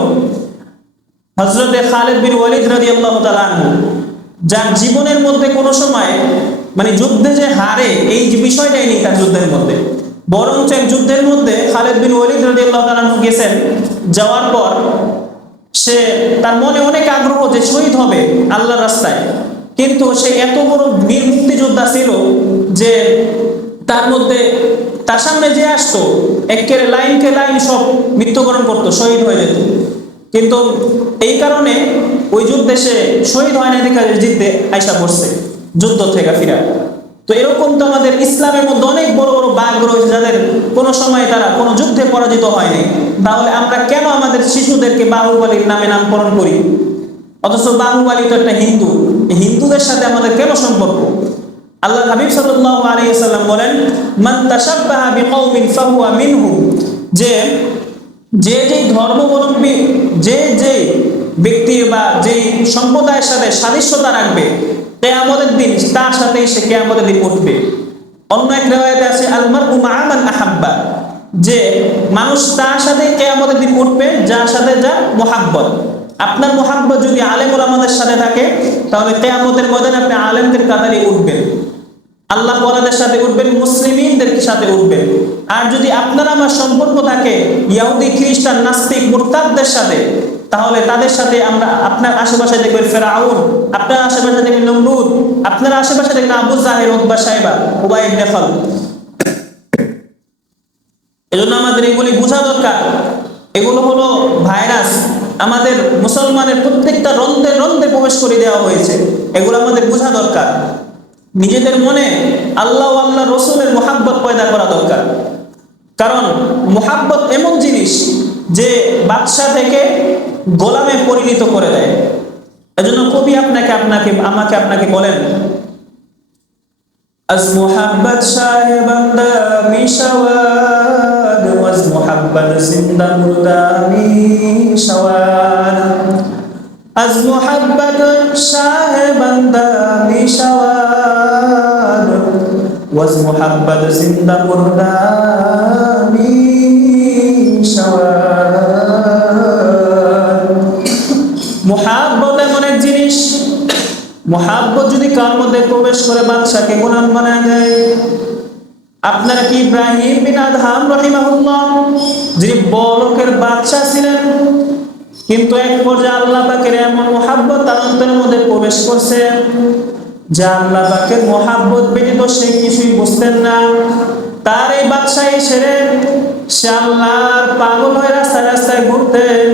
হযরতে খালিদ বিন ওয়ালিদ রাদিয়াল্লাহু তাআলা আনহু, যার জীবনের মধ্যে কোনো সময় মানে যুদ্ধে যে হারে এই বিষয়টাই নেই তার যুদ্ধের মধ্যে। বরঞ্চ এক যুদ্ধের মধ্যে খালিদ বিন ওয়ালিদ রাদিয়াল্লাহু তাআলা আনহু গেছেন, যাওয়ার পর সে তার মনে অনেক আগ্রহ যে শহীদ হবে আল্লাহর রাস্তায়, কিন্তু সে এত বড় বীর মুক্তিযোদ্ধা ছিল যে তার মধ্যে তার সামনে যে আসতো একের লাইনকে লাইন সব মৃত্যুবরণ করতো, শহীদ হয়ে যেত। কিন্তু এই কারণে ওই যুদ্ধে সে শহীদ হয় না, দেখে জিততে আইসা পড়ছে যুদ্ধ থেকে ফিরা। তো এরকম তো আমাদের ইসলামের মধ্যে অনেক বড় বড় বাঘ রয়েছে যাদের কোনো সময় তারা কোনো যুদ্ধে পরাজিত হয়নি। তাহলে আমরা কেন আমাদের শিশুদেরকে বাহুবলীর নামে নামকরণ করি? অথচ বাহুবলী তো একটা হিন্দু, এই হিন্দুদের সাথে আমাদের কেন সম্পর্ক? আল্লাহ হাবিব সাল্লাল্লাহু আলাইহি ওয়াসাল্লাম বলেন, মান তাশাব্বাহা বিকওমিন ফাহুয়া মিনহুম, যে ধর্মাবলম্বী যে ব্যক্তি বা যে সম্প্রদায়ের সাথে সাদৃশ্যতা রাখবে, কিয়ামতের দিন তার সাথেই সে কিয়ামতের দিন উঠবে। অন্য এক riwayate আছে আল মারউ মা'a মান আহাব্বা, যে মানুষ তার সাথে কিয়ামতের দিন উঠবে যার সাথে যার মুহাব্বত। আপনার মুহাব্বত যদি আলেম ওলামাদের সাথে থাকে, তাহলে কিয়ামতের ময়দানে আপনি আলেমদের কাতারে উঠবেন, আল্লাহ ওয়ালাদের সাথে উঠবেন, মুসলিমিনদের সাথে উঠবেন। আর যদি আপনার আমার সম্পর্ক থাকে ইহুদি, খ্রিস্টান, নাস্তিক, মুরতাদদের সাথে, তাহলে তাদের সাথে আমরা, আপনার আশেপাশে দেখবেন ফেরাউন, আপনার আশেপাশে দেখবেন নমরুদ, আপনার আশেপাশে দেখবেন আবু জাহেল, উতবা, সাইবা, উবাই ইবনে খালদ। এজন্য আমাদের এগুলি বোঝা দরকার। এগুলো হলো ভাইরাস, আমাদের মুসলমানের প্রত্যেকটা রন্ধ্রে রন্ধ্রে প্রবেশ করে দেওয়া হয়েছে। এগুলো আমাদের বোঝা দরকার। নিজেদের মনে আল্লাহ আল্লাহ রসুলের মুহাব্বত পয়দা করা দরকার। কারণ মুহাব্বত এমন জিনিস যে বাদশা থেকে গোলামে পরিণত করে দেয়। এজন্য কবি আপনাকে বলেন, আজ মুহাব্বত শাহে বান্দা মিশাওয়াদ, ওয়াজ মুহাব্বত জিন্দা মুর্দা মিশাওয়াদ, আজ মুহাব্বত শাহে বান্দা মিশাওয়াদ, ওয়াজ মুহাব্বত জিন্দা মুর্দা মিশাওয়াদ। মুহাব্বত এমন এক জিনিস, মুহাব্বত যদি কার মধ্যে প্রবেশ করে বাদশাকে গোলাম বানায় দেয়। আপনারা কি ইব্রাহিম বিন আদহাম রাহিমাহুল্লাহ, যিনি বলকের বাদশা ছিলেন, কিন্তু এক পর্যায়ে আল্লাহ পাকের এমন মুহাব্বত তার অন্তরের মধ্যে প্রবেশ করছে যে আল্লাহ পাকের মুহাব্বত ব্যতীত সে কিছুই বুঝতেন না। তার এই বাদশাহী সেরে সে আল্লাহর পাগল হয়ে রাস্তায় রাস্তায় ঘুরতেন।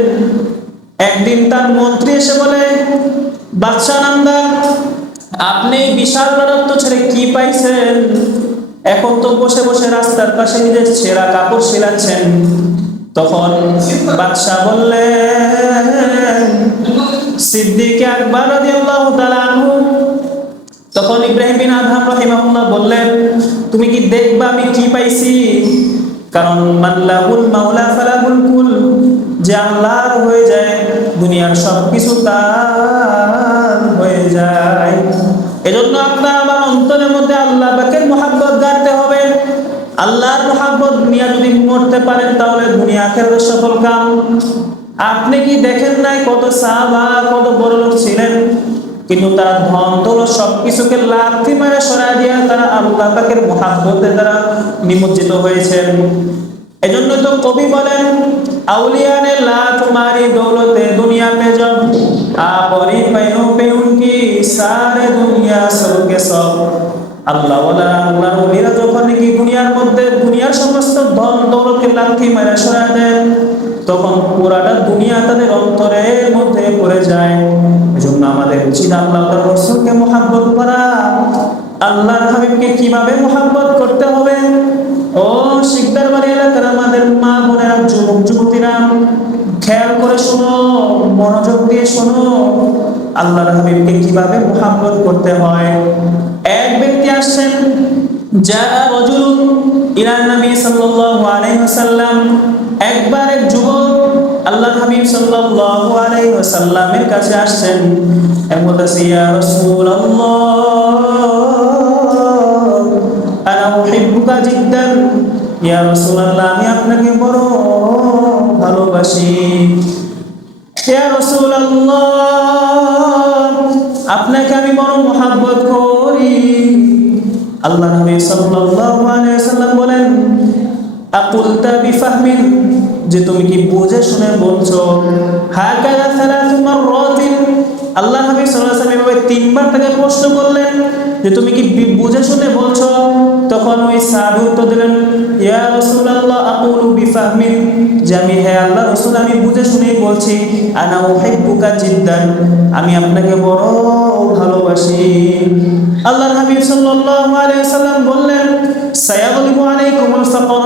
একদিন তার মন্ত্রী এসে বলে, বাদশাহ নামদার, আপনি বিশাল রাজত্ব ছেড়ে কি পাইছেন? এখন তো বসে বসে রাস্তার পাশে নিজের ছেঁড়া কাপড় সেলাচ্ছেন। তখন বাদশাহ বললেন, সিদ্দিক আকবর রাদিয়াল্লাহু তাআলা আনহু। তখন ইব্রাহিম বিন আদহাম রাহিমাহুল্লাহ বললেন, তুমি কি দেখবা আমি কি পাইছি? কারণ মাল্লাহুল মাওলা ফালাহুল কুল, যে আল্লাহর হয়ে যায় দুনিয়ার সবকিছু তার হয়ে যায়। এজন্য আপনার আমার অন্তরের মধ্যে আল্লাহ পাকের মুহাব্বত গাড়তে হবে। আল্লাহর মুহাব্বত নিয়ে যদি মরতে পারেন তাহলে দুনিয়া আখিরাতের সফল কাম। আপনি কি দেখেন নাই কত সাহাবা, কত বড় লোক ছিলেন, কিন্তু তারা ধন দৌলত সবকিছুকে লাথি মেরে সরায় দিয়ে তারা আল্লাহ পাকের মুহাব্বতে তারা নিমজ্জিত হয়েছেন। এজন্য তো কবি বলেন, আউলিয়া ने ला तुम्हारी दौलत दुनिया पे जब आपरी पैरों पे उनकी सारे दुनिया सब के सब। আল্লাহ ওয়ালা আল্লাহর ওলিরা যখন কি দুনিয়ার মধ্যে দুনিয়ার সমস্ত ধন দৌলতকে লাথি মেরে সরায় দেন, তখন পুরাটা দুনিয়া তাদের অন্তরের মধ্যে পড়ে যায়। এজন্য আমাদের উচিত আল্লাহ তাআলার রাসূলকে মুহাব্বত করা। আল্লাহর হাবিবকে কিভাবে মুহাব্বত করতে হবে? ও শিকদার বাড়ি এলাকার আমাদের মা বোনেরা, যুবক যুবতীরা, খেয়াল করে শোনো, মনোযোগ দিয়ে শোনো, আল্লাহর হাবিবকে কিভাবে মুহাব্বত করতে হয়। এক ব্যক্তি আসছেন, যা রাজুলুন ইলা নবী সাল্লাল্লাহু আলাইহি ওয়াসাল্লাম, একবার এক যুবক আল্লাহর হাবিব সাল্লাল্লাহু আলাইহি ওয়াসাল্লামের কাছে আসছেন এবং বলতেছে, ইয়া রাসূলুল্লাহ আনা উহিব্বুকা জিদ্দান, ইয়া রাসূলুল্লাহ আমি আপনাকে বড় ভালোবাসি। ইয়া রাসূলুল্লাহ আপনাকে আমি বড় মুহাব্বত করি। আল্লাহর হাবিব সাল্লাল্লাহু আলাইহি ওয়াসাল্লাম বলেন, আকুলতা বিফাহমিন, যে তুমি কি বুঝে শুনে বলছো? হাকাযা সালাসু মাররাতিন, আল্লাহর হাবিব সাল্লাল্লাহু আলাইহি ওয়াসাল্লাম তিনবার তাকে প্রশ্ন করলেন যে তুমি কি বুঝে শুনে বলছো? তখন ওই সাহাবী উত্তর দিলেন, ইয়া রাসূলুল্লাহ আকুলু বিফাহমিন, যে আমি, হে আল্লাহর রাসূল আমি বুঝে শুনেই বলছি। আনা উহিব্বুকা জিদ্দান, আমি আপনাকে বড় ভালোবাসি। আল্লাহর হাবিব সাল্লাল্লাহু আলাইহি ওয়াসাল্লাম বললেন, সায়াগলিবু আলাইকুমুল ফাকর,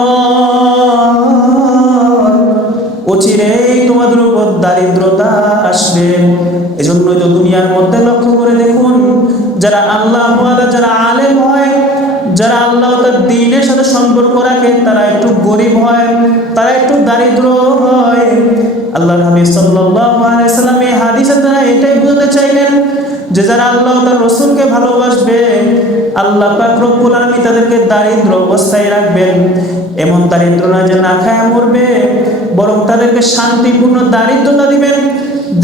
অচিরেই তোমাদের উপর দারিদ্রতা আসবে। এজন্যই তো দুনিয়ার মধ্যে লক্ষ্য করে দেখুন, যারা আল্লাহ ওয়ালা, যারা আলেম হয়, যারা আল্লাহ তার দ্বীনের সাথে সম্পর্ক রাখে, তারা একটু গরিব হয়, তারা একটু দারিদ্র হয়। আল্লাহর হাবিব সাল্লাল্লাহু আলাইহি সাল্লাম এই হাদিসে তারা এটাই বলতে চাইলেন যে যারা আল্লাহ তার রাসূলকে ভালোবাসবে, আল্লাহ পাক রব্বুল আলামিন তাদেরকে দারিদ্র অবস্থায় রাখবেন। এমন দারিদ্র না যে না খায় মরবে, বরং তাদেরকে শান্তিপূর্ণ দারিদ্রতা দিবেন,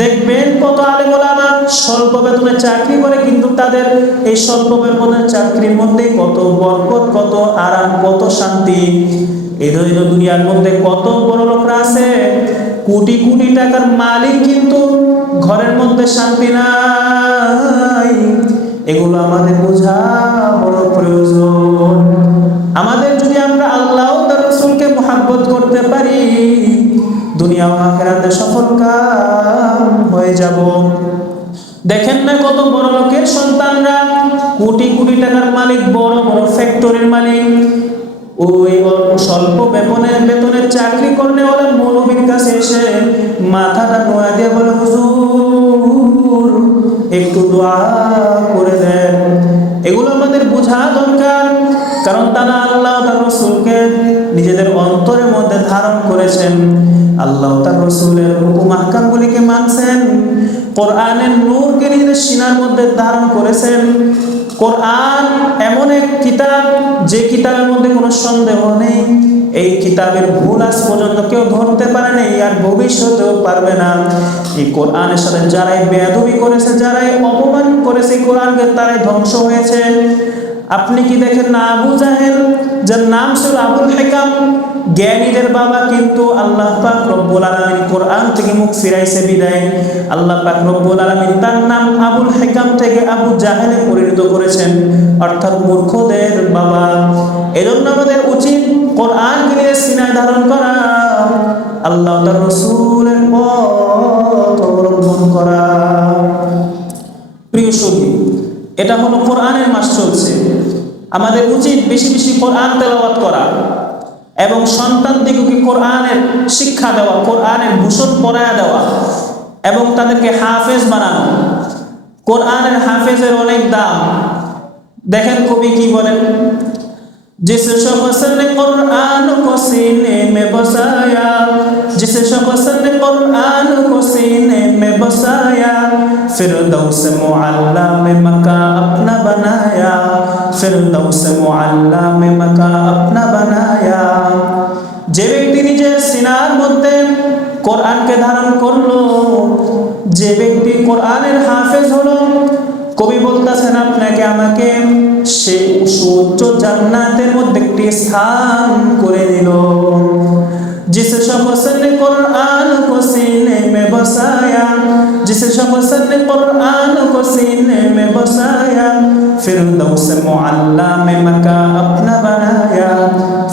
দেখবেন কত আলেম ওলামা স্বল্প বেতনে চাকরি করে, কিন্তু তাদের এই স্বল্প বেতনের চাকরির মধ্যে কত বরকত, কত আরাম, কত শান্তি। এই দুনিয়ার মধ্যে কত বড় লোকরা আছে, কোটি কোটি টাকার মালিক, কিন্তু ঘরের মধ্যে শান্তি নাই। এগুলো আমাদের বোঝা বড় প্রয়োজন। আমাদের যদি আমরা আল্লাহ ও তার রাসূলকে মুহাব্বত করতে পারি, দুনিয়া ও আখিরাতে সফল কাম হয়ে যাব। দেখেন না কত বড় লোকের সন্তানরা কোটি কোটি টাকার মালিক, বড় বড় ফ্যাক্টরির মালিক, ওই স্বল্প বেতনের চাকরি করলে ওরা মৌলবীর কাছে এসে মাথাটা নোয়া দিয়ে বলে, হুজুর একটু দোয়া করে দেন। এগুলো আমাদের বোঝা দরকার, কারণ তারা আল্লাহ তার রাসূলকে নিজেদের অন্তরের মধ্যে ধারণ করেছেন, আল্লাহ তার রাসূলের হুকুম আহকামগুলিকে মানছেন, কোরআনের নূরকে নিজেদের সিনার মধ্যে ধারণ করেছেন। কোরআন এমন এক কিতাব, যে কিতাবের মধ্যে কোনো সন্দেহ নেই, এই কিতাবের ভুল আজ পর্যন্ত কেউ ধরতে পারে নাই, আর ভবিষ্যতেও পারবে না। এই কোরআনের সাথে যারাই বেয়াদবি করেছে, যারাই অপমান করেছে কোরআনকে, তারাই ধ্বংস হয়েছে। আপনি কি দেখেন না, আবু জাহেল, যার নাম ছিল আবুল হিকাম, জ্ঞানীদের বাবা, কিন্তু আল্লাহ পাক রব্বুল আলামিন কোরআন থেকে মুখ ফিরাইছে বিদায় আল্লাহ পাক রব্বুল আলামিন তার নাম আবুল হিকাম থেকে আবু জাহেলে পরিণত করেছেন, অর্থাৎ মূর্খদের বাবা। এজন্য আমাদের উচিত কোরআনকে নিজের সিনায় ধারণ করা, আল্লাহ তার রাসূলের পথ অবলম্বন করা। প্রিয় সুধী, এটা হলো কোরআনের মাস চলছে, আমাদের উচিত বেশি বেশি কোরআন তেলাওয়াত করা এবং সন্তানদিগকে কোরআনের শিক্ষা দেওয়া, কোরআনের ভূষণ পরায়া দেওয়া এবং তাদেরকে হাফেজ বানানো। কোরআনের হাফেজের অনেক দাম। দেখেন কবি কি বলেন, जिस शख्स ने कुरान को सीने में बसाया, जिस शख्स ने कुरान को सीने में बसाया, फिरदौस मुअल्ला में मका अपना बनाया, फिरदौस मुअल्ला में मका अपना बनाया। যে ব্যক্তি নিজের সিনার মধ্যে কোরআনকে ধারণ করলো, যে ব্যক্তি কোরআনের হাফেজ হলো, কবি বলতেছেন আপনাকে আমাকে সে সুউচ্চ জান্নাতের মধ্যে একটি স্থান করে দিল। जिस शख्स ने कुरान को सीने में बसाया, जिस शख्स ने कुरान को सीने में बसाया, फिरदौस मुअल्ला में मका अपना बनाया,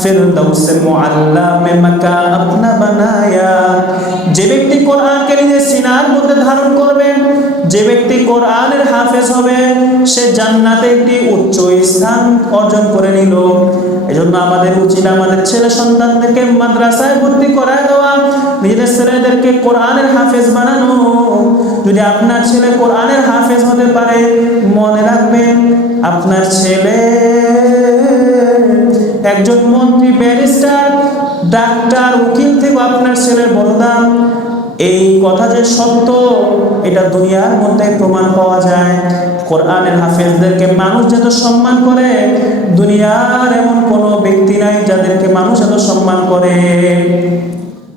फिरदौस मुअल्ला में मका अपना बनाया। যে ব্যক্তি কোরআনকে নিজের সিনার মধ্যে ধারণ করবে, যে ব্যক্তি কোরআনের হাফেজ হবে, সে জান্নাতে একটি উচ্চ স্থান অর্জন করে নিল। এজন্য আমাদের উচিত আমাদের ছেলে সন্তানদেরকে মাদ্রাসায় ভর্তি করায় দেওয়া, নিজেদের ছেলেদেরকে কোরআনের হাফেজ বানানো। যদি আপনার ছেলে কোরআনের হাফেজ হতে পারে, মনে রাখবেন আপনার ছেলে একজন মন্ত্রী, ব্যারিস্টার, ডাক্তার, উকিল থেকে আপনার ছেলের বড় দাম। এই কথা যে সত্য, এটা দুনিয়ার মধ্যে প্রমাণ পাওয়া যায়। কোরআনের হাফেজদেরকে মানুষ যত সম্মান করে, দুনিয়ার এমন কোনো ব্যক্তি নাই যাদেরকে মানুষ এত সম্মান করে।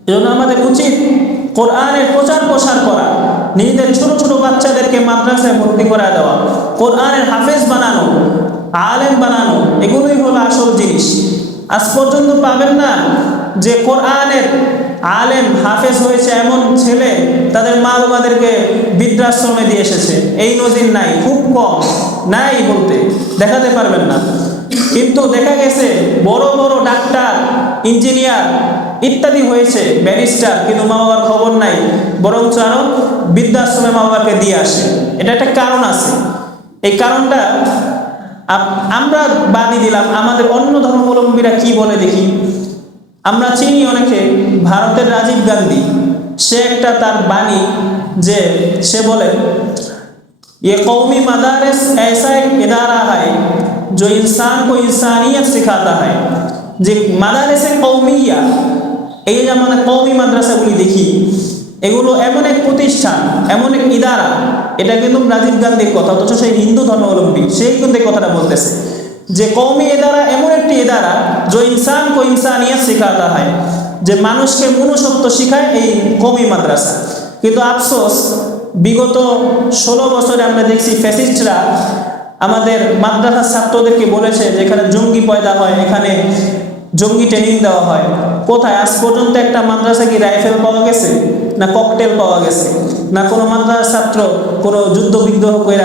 এজন্য আমাদের উচিত কোরআনের প্রচার প্রসার করা, নিজেদের ছোট ছোট বাচ্চাদেরকে মাদ্রাসায় ভর্তি করা দেওয়া, কোরআনের হাফেজ বানানো, আলেম বানানো, এগুলোই হলো আসল জিনিস। আজ পর্যন্ত পাবেন না যে কোরআনের আলেম হাফেজ হয়েছে এমন ছেলে তাদের মা বাবাদেরকে বৃদ্ধাশ্রমে দিয়ে এসেছে। এই নজির নাই, খুব কম, নাই বলতে দেখাতে পারবেন না। কিন্তু দেখা গেছে বড় বড় ডাক্তার, ইঞ্জিনিয়ার ইত্যাদি হয়েছে, ব্যারিস্টার, কিন্তু মা বাবার খবর নাই, বরঞ্চ আরো বৃদ্ধাশ্রমে মা বাবাকে দিয়ে আসে। এটা একটা কারণ আছে। এই কারণটা আমরা বাদই দিলাম, আমাদের অন্য ধর্মাবলম্বীরা কি বলে দেখি। আমরা চিনি অনেকে, ভারতের রাজীব গান্ধী, সে একটা তার বাণী, যে সে বলে ये कौमी मदारिस ऐसा एक इदारा है जो इंसान को इंसानियत सिखाता है। যে মাদারিসে কওমিয়া, এই যে আমরা কওমি মাদ্রাসাগুলি দেখি, এগুলো এমন এক প্রতিষ্ঠান, এমন এক ইদারা। এটা কিন্তু রাজীব গান্ধীর কথা, অথচ সেই হিন্দু ধর্মাবলম্বী, সেই কিন্তু এই কথাটা বলতেছে যে কওমি ইদারা এমন একটি ইদারা যে ইনসান কো ইনসানিয়ত শিখাতা হয়, যে মানুষকে মনুষ্যত্ব শিখায় এই কওমি মাদ্রাসা। কিন্তু আফসোস বিগত 16 বছরে আমরা দেখছি ফ্যাসিস্টরা আমাদের মাদ্রাসার ছাত্রদেরকে বলেছে যেখানে জঙ্গি পয়দা হয়, এখানে জঙ্গি ট্রেনিং দেওয়া হয়। কোথায় আজ পর্যন্ত একটা মাদ্রাসা কি রাইফেল পাওয়া গেছে, না ককটেল পাওয়া গেছে, না কোনো মাদ্রাসার ছাত্র কোনো যুদ্ধ বিগ্রহ করে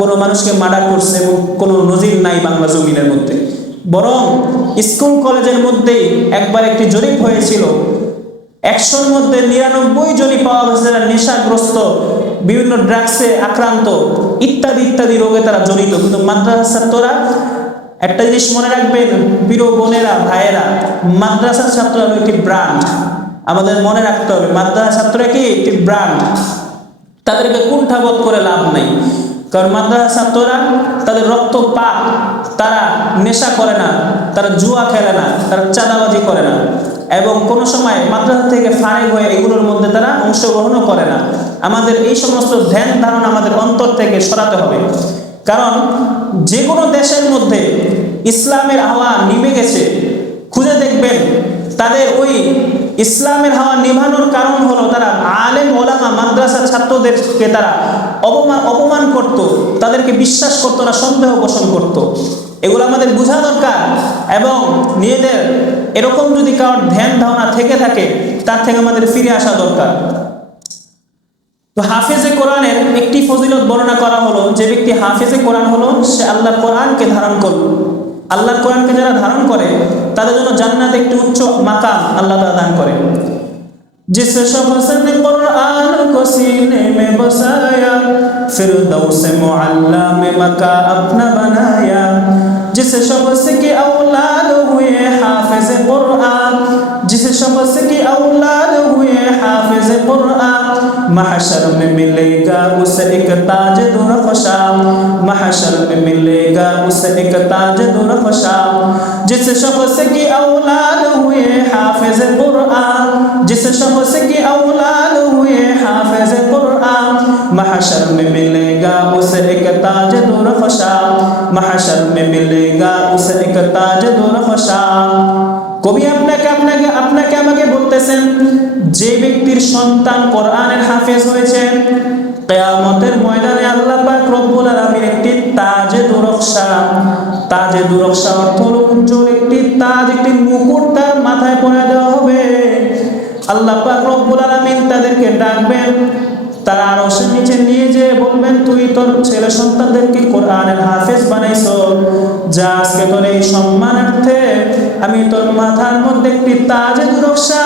কোনো মানুষকে মার্ডার করছে, এবং কোনো নজির নাই বাংলা জমিনের মধ্যে। বরং স্কুল কলেজের মধ্যেই একবার একটি জরিপ হয়েছিল, 100-র মধ্যে 99 জনই পাওয়া গেছে যারা নেশাগ্রস্ত, বিভিন্ন ড্রাগসে আক্রান্ত, ইত্যাদি ইত্যাদি রোগে তারা জড়িত। কিন্তু মাদ্রাসার ছাত্ররা, একটা জিনিস মনে রাখবেন প্রিয় বোনেরা, ভাইয়েরা, মাদ্রাসার ছাত্ররা হলো একটি ব্র্যান্ড। আমাদের মনে রাখতে হবে মাদ্রাসার ছাত্ররা কি একটি ব্র্যান্ড, তাদেরকে কুণ্ঠাবোধ করে লাভ নাই। কারণ মাদ্রাসার ছাত্ররা তাদের রক্ত পাক, তারা নেশা করে না, তারা জুয়া খেলে না, তারা চাঁদাবাজি করে না, এবং কোনো সময় মাদ্রাসা থেকে ফারেক হয়ে এগুলোর মধ্যে তারা অংশগ্রহণও করে না। আমাদের এই সমস্ত ধ্যান ধারণা আমাদের অন্তর থেকে সরাতে হবে। কারণ যে কোনো দেশের মধ্যে ইসলামের হাওয়া নিভে গেছে, খুঁজে দেখবেন তাদের ওই ইসলামের হাওয়া নিভানোর কারণ হলো তারা আলেম ওলামা মাদ্রাসার ছাত্রদেরকে তারা অপমান করত, তাদেরকে বিশ্বাস করত না, সন্দেহ পোষণ করত। এগুলো আমাদের বোঝা দরকার, এবং নিজেদের এরকম যদি কারোর ধ্যান ধারণা থেকে থাকে তার থেকে আমাদের ফিরে আসা দরকার। তো হাফেজে কোরআনের একটি ফজিলত বর্ণনা করা হলো, যে ব্যক্তি হাফেজে কোরআন হলো সে আল্লাহর কোরআনকে ধারণ করল। আল্লাহর কোরআনকে যারা ধারণ করে তাদের জন্য জান্নাতে একটি উচ্চ মাকাম আল্লাহ তাআলা দান করে। जिस शख्स ने कुरान को सीने में बसाया फिरदौस मुअल्ला में मका अपना बनाया। जिस शख्स की औलाद हुए हाफिज कुरान, जिस शख्स की औलाद हुए हाफिज कुरान, महशर में मिलेगा उसे एक ताज दुरफ़शा, महशर में मिलेगा उसे एक ताज दुरफ़शा। जिस शख्स की औलाद हुए हाफिज कुरान, जिस शख्स की औलाद हुए हाफिज कुरान, महशर में मिलेगा उसे एक ताज दुरफ़शा, महशर में मिलेगा उसे एक ताज दुरफ़शा। কবি আপনাকে আমাকে বলতেছেন যে ব্যক্তির সন্তান কোরআনের হাফেজ হয়েছে কিয়ামতের ময়দানে আল্লাহ পাক রব্বুল আলামিন একটি তাজে দুরক্ষা অর্থ হলো উজ্জ্বল একটি তাজ, একটি মুকুট তার মাথায় পরে দেওয়া হবে। আল্লাহ পাক রব্বুল আলামিন তাদেরকে ডাকবেন, তারা আরশের নিচে নিয়ে যেয়ে বলবেন তুই তোর ছেলে সন্তানদেরকে কোরআনের হাফেজ বানাইছো, যা আজকে তোর এই সম্মানার্থে আমি তোর মাথার মধ্যে একটি তাজে দুরক্ষা,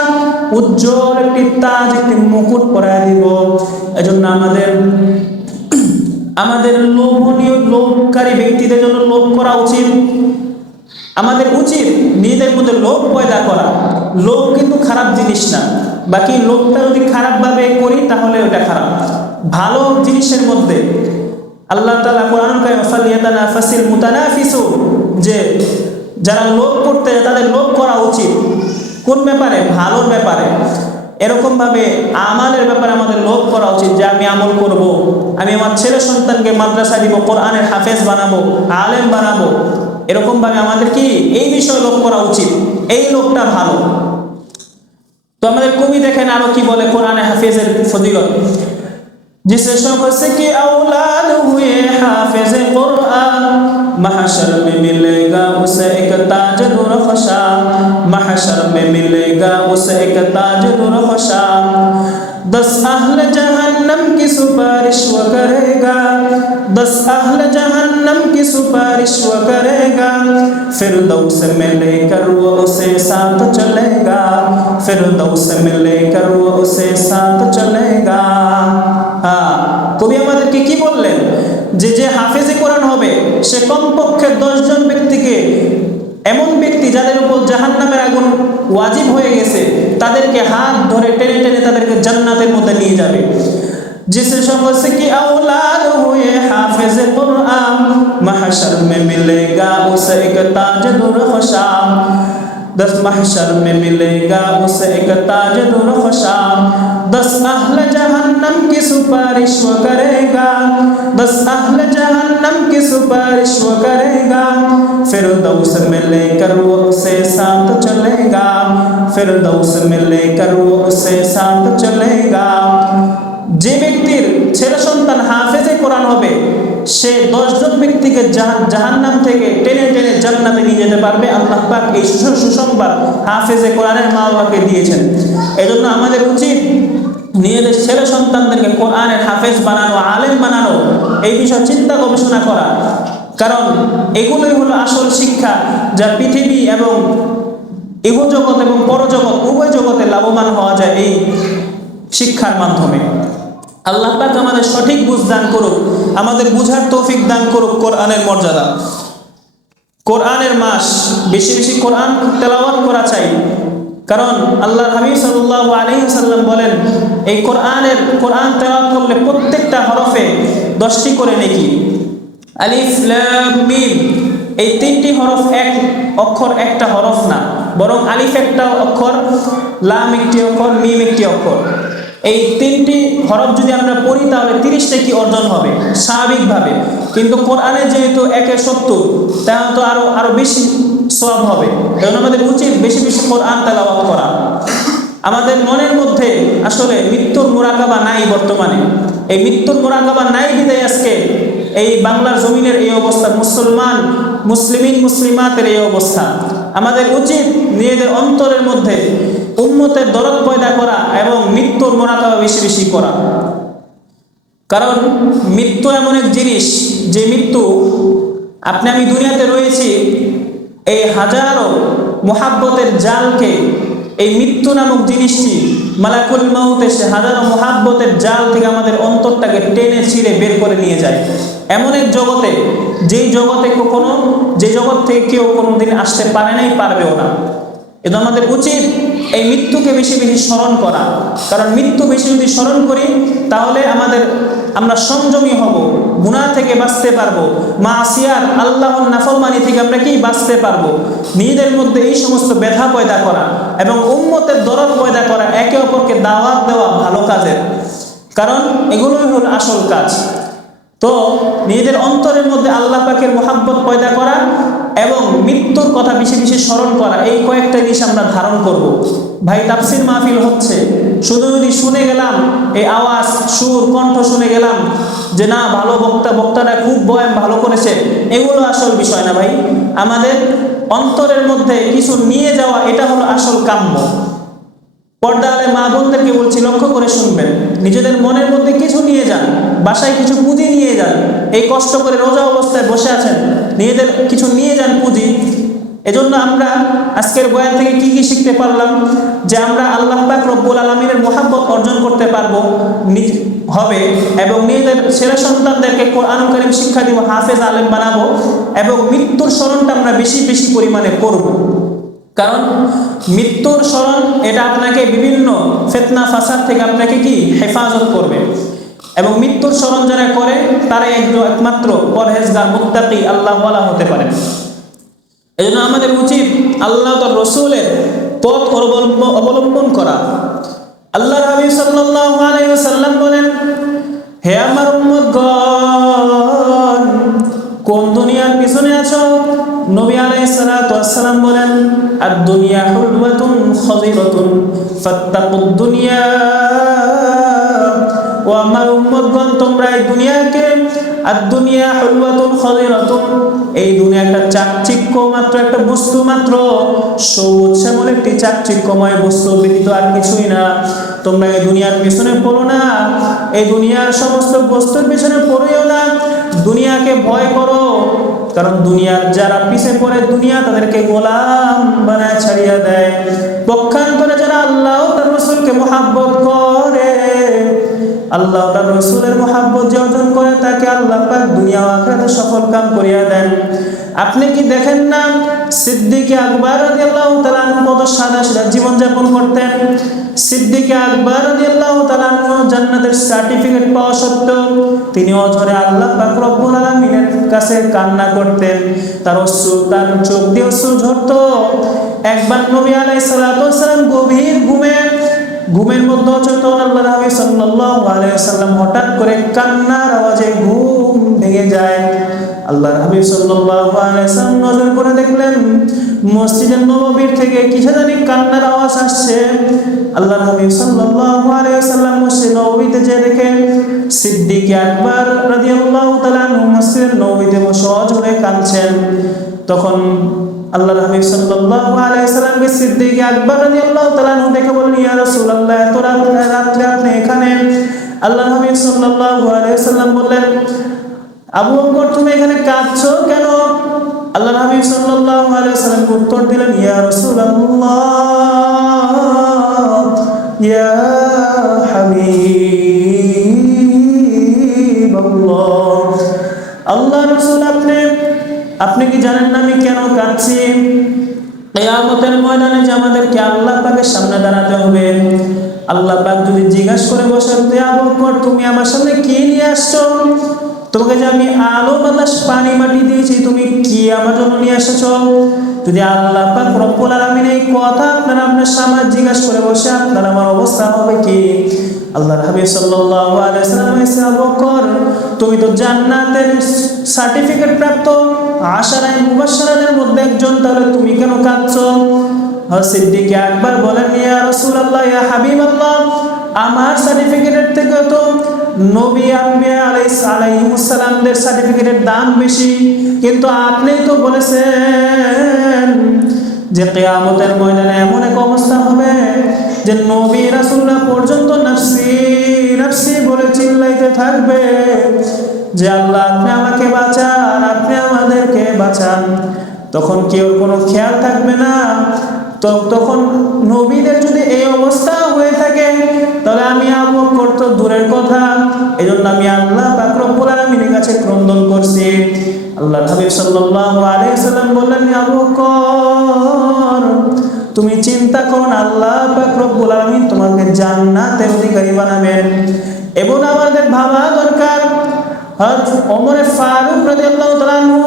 উজ্জ্বল একটি তাজ, একটি মুকুট পরায় দিব। এজন্য আমাদের লোভকারী ব্যক্তিদের জন্য লোভ করা উচিত। আমাদের উচিত নিজেদের মধ্যে লোভ পয়দা করা। লোভ কিন্তু খারাপ জিনিস না, বাকি লোভটা যদি খারাপভাবে করি তাহলে ওটা খারাপ। ভালো জিনিসের মধ্যে আল্লাহ তাআলা কোরআন কারিমে ফালিয়াতানাফাসিল মুতানাফিসুন, যে যারা লোভ করতে তাদের লোভ করা উচিত। কোন ব্যাপারে? ভালোর ব্যাপারে। এরকমভাবে আমালের ব্যাপারে আমাদের লোভ করা উচিত, যে আমি আমল করব, আমি আমার ছেলে সন্তানকে মাদ্রাসা দিব, কোরআনের হাফেজ বানাবো, আলেম বানাবো। এরকমভাবে আমাদের কি এই বিষয়ে লোভ করা উচিত, এই লোভটা ভালো। তো আমাদের কবি দেখেন আরো কি বলে কোরআনে হাফেজের ফজিলত। जिस शख्स की औलाद हुए हाफिज कुरान, महशर में मिलेगा उसे एक ताज दुरफ़शा, महशर में मिलेगा उसे एक ताज दुरफ़शा। 10 अहल जहन्नम की सुपारिश वो करेगा, 10 अहल जहन्नम की सुपारिश वो करेगा, फिरदौस में लेकर वो उसे साथ चलेगा, फिरदौस में लेकर वो उसे साथ चलेगा। কবি আমাদেরকে কি বললেন, যে হাফেজে কোরআন হবে সে কমপক্ষে 10 জন ব্যক্তিকে, এমন ব্যক্তি যাদের উপর জাহান্নামের আগুন ওয়াজিব হয়ে গেছে, তাদেরকে হাত ধরে টেনে টেনে তাদেরকে জান্নাতের মধ্যে নিয়ে যাবে। जिस शख्स की औलाद हुए हाफिज कुरान, महशर में मिलेगा उसे एक ताज दुरफ़शा, 10 महशर में मिलेगा उसे एक ताज दुरफ़शा। 10 अहल जहन्नम की सुपारिश वो करेगा, 10 अहल जहन्नम की सुपारिश वो करेगा, फिरदौस में लेकर वो उसे साथ चलेगा, फिरदौस में लेकर वो उसे साथ चलेगा। যে ব্যক্তির ছেলে সন্তান হাফেজে কোরআন হবে সে 10 জন ব্যক্তিকে জাহান্নাম থেকে টেনে টেনে জান্নাতে নিয়ে যেতে পারবে। আল্লাহ পাক এই সুসংবাদ হাফেজে কোরআনের মা বাবাকে দিয়েছেন। এজন্য আমাদের উচিত নিজেদের ছেলে সন্তানদেরকে কোরআনের হাফেজ বানানো, আলেম বানানো, এই বিষয়ে চিন্তা গবেষণা করা। কারণ এগুলোই হলো আসল শিক্ষা, যা পৃথিবী এবং ইহজগৎ এবং পরজগৎ উভয় জগতে লাভবান হওয়া যায় এই শিক্ষার মাধ্যমে। আল্লাহ পাক আমাদের সঠিক বুঝ দান করুক, আমাদের বুঝার তৌফিক দান করুক। কোরআনের মর্যাদা, কোরআনের মাস, বেশি বেশি কোরআন তেলাওয়াত করা চাই। কারণ আল্লাহর হাবিব সাল্লাল্লাহু আলাইহি ওয়াসাল্লাম বলেন, এই কোরআন তেলাওয়াত করলে প্রত্যেকটা হরফে 10টি করে নেকি। আলিফ লাম মিম, এই 3টি হরফ এক অক্ষর, একটা হরফ না, বরং আলিফ একটা অক্ষর, লাম একটি অক্ষর, মিম একটি অক্ষর। এই 3টি হরফ যদি আমরা পড়ি তাহলে 30টা কি অর্জন হবে স্বাভাবিকভাবে। কিন্তু কোরআনে যেহেতু 1/70, তাহলে তো আরো বেশি সওয়াব হবে। কারণ আমাদের উচিত বেশি বেশি কোরআন তেলাওয়াত করা। আমাদের মনের মধ্যে আসলে মৃত্যুর মুরাকাবা নাই বর্তমানে। এই মৃত্যুর মুরাকাবা নাই বিধায় আজকে এই বাংলার জমিনের এই অবস্থা, মুসলিমাতের এই অবস্থা। আমাদের উচিত নিজেদের অন্তরের মধ্যে উম্মতের দরদ পয়দা করা এবং মৃত্যুর মুরাকাবা বেশি বেশি করা। কারণ মৃত্যু এমন এক জিনিস, যে মৃত্যু, আপনি আমি দুনিয়াতে রয়েছি, এই হাজারো মুহাব্বতের জালকে, এই মৃত্যু নামক জিনিসটি মালাকুল মাউত এসে হাজারো মুহাব্বতের জাল থেকে আমাদের অন্তরটাকে টেনে ছিঁড়ে বের করে নিয়ে যায় এমন এক জগতে, যে জগৎ থেকে কেউ কোনোদিন আসতে পারে নাই, পারবেও না। কিন্তু আমাদের উচিত এই মৃত্যুকে বেশি বেশি স্মরণ করা। কারণ মৃত্যু বেশি যদি স্মরণ করি তাহলে আমরা সংযমী হব, গুনাহ থেকে বাঁচতে পারবো, মাসিয়াত আল্লাহর নাফরমানি থেকে আমরা কি বাঁচতে পারবো। নিজেদের মধ্যে এই সমস্ত ব্যথা পয়দা করা এবং উম্মতের দরদ পয়দা করা, একে অপরকে দাওয়াত দেওয়া ভালো কাজের, কারণ এগুলোই হল আসল কাজ। তো নিজেদের অন্তরের মধ্যে আল্লাহ পাকের মুহাব্বত পয়দা করা এবং মৃত্যুর কথা বেশি বেশি স্মরণ করা, এই কয়েকটা জিনিস আমরা ধারণ করব। ভাই তাফসির মাহফিল হচ্ছে, শুধু যদি শুনে গেলাম, এই আওয়াজ, সুর, কণ্ঠ শুনে গেলাম যে না ভালো বক্তাটা খুব বয়ান ভালো করেছে, এগুলো আসল বিষয় না ভাই। আমাদের অন্তরের মধ্যে কিছু নিয়ে যাওয়া, এটা হলো আসল কাম্য। পর্দা আলে মা বোনদেরকে বলছি, লক্ষ্য করে শুনবেন, নিজেদের মনের মধ্যে কিছু নিয়ে যান, বাসায় কিছু পুঁজি নিয়ে যান। এই কষ্ট করে রোজা অবস্থায় বসে আছেন, নিজেদের কিছু নিয়ে যান পুঁজি। এজন্য আমরা আজকের বয়ান থেকে কি কি শিখতে পারলাম, যে আমরা আল্লাহ পাক রব্বুল আলামিনের মুহাব্বত অর্জন করতে পারবো হবে, এবং নিজেদের ছেলে সন্তানদেরকে কোরআনুল কারীম শিক্ষা দিব, হাফেজ আলেম বানাবো, এবং মৃত্যুর স্মরণটা আমরা বেশি বেশি পরিমাণে করব। কারণ মৃত্যুর স্মরণ এটা আপনাকে বিভিন্ন ফিতনা ফাসাদ থেকে আপনাকে কি হেফাজত করবে, এবং মৃত্যুর স্মরণ যারা করে তারা একমাত্র পরহেজগার, মুত্তাকি, আল্লাহওয়ালা হতে পারে। এজন্য আমাদের উচিত আল্লাহ তার রসুলের পথ অবলম্বন করা। আল্লাহর হাবিব সাল্লাল্লাহু আলাইহি ওয়াসাল্লাম বলেন, হে আমার উম্মতগণ, কোন দুনিয়ার পিছনে আছো? নবী আলাইহিস সালাতু ওয়াস সালাম বলেন, আদ-দুনিয়া হুলওয়াতুন খাযিরাতুন ফাত্তাকুদ দুনিয়া। ও আমার উম্মতগণ, তোমরা এই দুনিয়াকে, আদ-দুনিয়া হুলওয়াতুন খাযিরাতুন, এই দুনিয়া একটা চাকচিক্য মাত্র, একটা বস্তু মাত্র, সবুজ শ্যামল একটি চাকচিক্যময় বস্তু ব্যতীত আর কিছুই না। তোমরা এই দুনিয়ার পিছনে পড়ো না, এই দুনিয়ার সমস্ত বস্তুর পিছনে পড়িও না, দুনিয়াকে ভয় করো। কারণ দুনিয়ার যারা পিছে পড়ে, দুনিয়া তাদেরকে গোলাম বানায় ছাড়িয়ে দেয়। পক্ষান্তরে যারা আল্লাহ তার রাসূলকে মুহাব্বত করে, আল্লাহ তার রাসূলের মুহাব্বত যে অর্জন করে, তাকে আল্লাহ পাক দুনিয়া ও আখিরাতে সফল কাম করিয়া দেন। আপনি কি দেখেন না সিদ্দিক আকবর রাদিয়াল্লাহু তাআলা কত সাদা সিধা জীবন যাপন করতেন? সিদ্দিক আকবর রাদিয়াল্লাহু তাআলা জান্নাতের সার্টিফিকেট পাওয়া সত্ত্বেও তিনি অঝরে আল্লাহ পাক রব্বুল আলামিনের কাছে কান্না করতেন, তার চোখ দিয়ে অশ্রু ঝরতো। একবার নবী আলাইহিস সালাতু ওয়াস সালাম গভীর ঘুমের মধ্যে অচেতন আল্লাহর হাবিব সাল্লাল্লাহু আলাইহি ওয়াসাল্লাম হঠাৎ করে কান্নার আওয়াজে ঘুম ভেঙে যায়। আল্লাহর হাবিব সাল্লাল্লাহু আলাইহি ওয়াসাল্লাম নজর করে দেখলেন মসজিদের নববীর থেকে কিসে জানি কান্নার আওয়াজ আসছে। আল্লাহর হাবিব সাল্লাল্লাহু আলাইহি ওয়াসাল্লাম মসজিদ নববীতে যে দেখেন সিদ্দিক আকবর রাদিয়াল্লাহু তাআলা আনহু মসজিদের নববীতে বসে অঝরে কাঁদছেন। তখন আল্লাহর হাবিব সাল্লাল্লাহু আলাইহি ওয়াসাল্লামকে সিদ্দিক আকবর রাদিয়াল্লাহু তাআলা আনহু দেখে বললেন, ইয়া রাসূলুল্লাহ, এত রাত্রে আপনি এখানে? আল্লাহর হাবিব সাল্লাল্লাহু আলাইহি ওয়াসাল্লাম বললেন, আবু বকর তুমি এখানে কাঁদছো কেন? আল্লাহর হাবিব সাল্লাল্লাহু আলাইহি ওয়াসাল্লাম উত্তর দিলেন, ইয়া রাসূলুল্লাহ, ইয়া হাবিবাল্লাহ, আল্লাহর রাসূল আপনি কি জানেন না আমি কেন কাঁদছি? কিয়ামতের ময়দানে যে আমাদেরকে আল্লাহ পাকের সামনে দাঁড়াতে হবে, আল্লাহ পাক যদি জিজ্ঞাসা করে বসেন, আবু বকর তুমি আমার সামনে কি নিয়ে আসছো? তোমাকে যে আমি আলো বাতাস পানি মাটি দিয়েছি, তুমি কি আমার জন্য নিয়ে এসেছো? যদি আল্লাহ পাক রব্বুল আলামিন এই কথা আপনার সামনে জিজ্ঞাসা করে বসে, আপনার আমার অবস্থা হবে কি? আল্লাহর হাবিব সাল্লাল্লাহু আলাইহি ওয়াসাল্লাম বলেছেন, আবু বকর তুমি তো জান্নাতের সার্টিফিকেট প্রাপ্ত আশারায়ে মুবাশশারাদের মধ্যে একজন, তাহলে তুমি কেন কাঁদছো? সিদ্দিক আকবর বলেন, ইয়া রাসূলুল্লাহ, ইয়া হাবিবাল্লাহ, আমার সার্টিফিকেটের থেকে তো নবী আম্বিয়া আলাইহিস সালামদের সার্টিফিকেটের দাম বেশি, কিন্তু আপনি তো বলেছেন যে কিয়ামতের ময়দানে এমন এক অবস্থা হবে যে নবী রাসূলরা পর্যন্ত নফসি নফসি বলে চিল্লাইতে থাকবে যে আল্লাহ আপনি আমাকে বাঁচান, আপনি আমাদেরকে বাঁচান। তখন কেউ কোনো খেয়াল থাকবে না। তো তখন নবীদের যদি এই অবস্থা হয়ে থাকে, তাহলে আমি আবু বকর তো দূরের কথা, এজন্য আমি আল্লাহ পাক রব্বুল আলামিনের কাছে ক্রন্দন করছি। আল্লাহর হাবিব সাল্লাল্লাহু আলাইহি ওয়াসাল্লাম বললেন, আবু বকর তুমি চিন্তা করো না, আল্লাহ পাক রব্বুল আলামিন তোমাকে জান্নাতের অধিকারী বানাবেন। এবং আমাদের ভাবা দরকার, হযরত ওমর ফারুক রাদিয়াল্লাহু তাআলা আনহু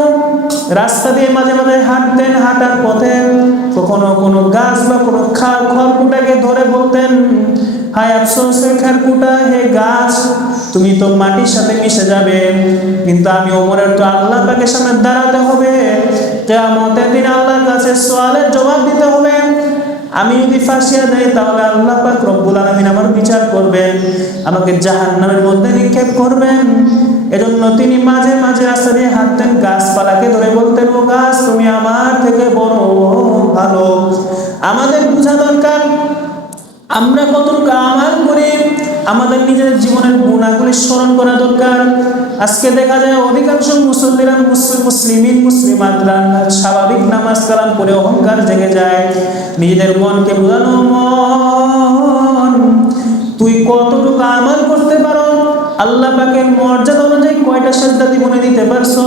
রাস্তা দিয়ে মাঝে মাঝে হাঁটতেন, হাঁটার পথে কখনো কোনো গাছ বা কোনো খড়কুটাকে ধরে বলতেন, হায় আফসোসের খড়কুটা, হে গাছ তুমি তো মাটির সাথে মিশে যাবে, কিন্তু আমি ওমরের তো আল্লাহ পাকের সামনে দাঁড়াতে হবে, কিয়ামতের দিন আল্লাহর কাছে সওয়ালের জবাব দিতে হবে। আমি যদি ফাঁসিয়া দেই তাহলে আল্লাহ পাক রব্বুল আলামিন আমার বিচার করবেন, আমাকে জাহান্নামের মধ্যে নিক্ষেপ করবেন। এজন্য তিনি মাঝে মাঝে রাস্তা দিয়ে হাঁটতেন, গাছপালাকে ধরে বলতেন, ও গাছ তুমি আমার থেকে বড় ভালো। আমাদের বোঝা দরকার আমরা কতটুকু আমাল করি, আমাদের নিজের জীবনের গুণাগুলি স্মরণ করা দরকার। আজকে দেখা যায় অধিকাংশ মুসল্লিরা মুসলিমাতরা স্বাভাবিক নামাজ কালাম করে অহংকার জেগে যায়। নিজেদের মনকে বোঝানো, মন তুই কতটুকু আমাল করতে পারো, আল্লাহ পাকের মর্যাদা অনুযায়ী কয়টা সেজদা জীবনে দিতে পারছো,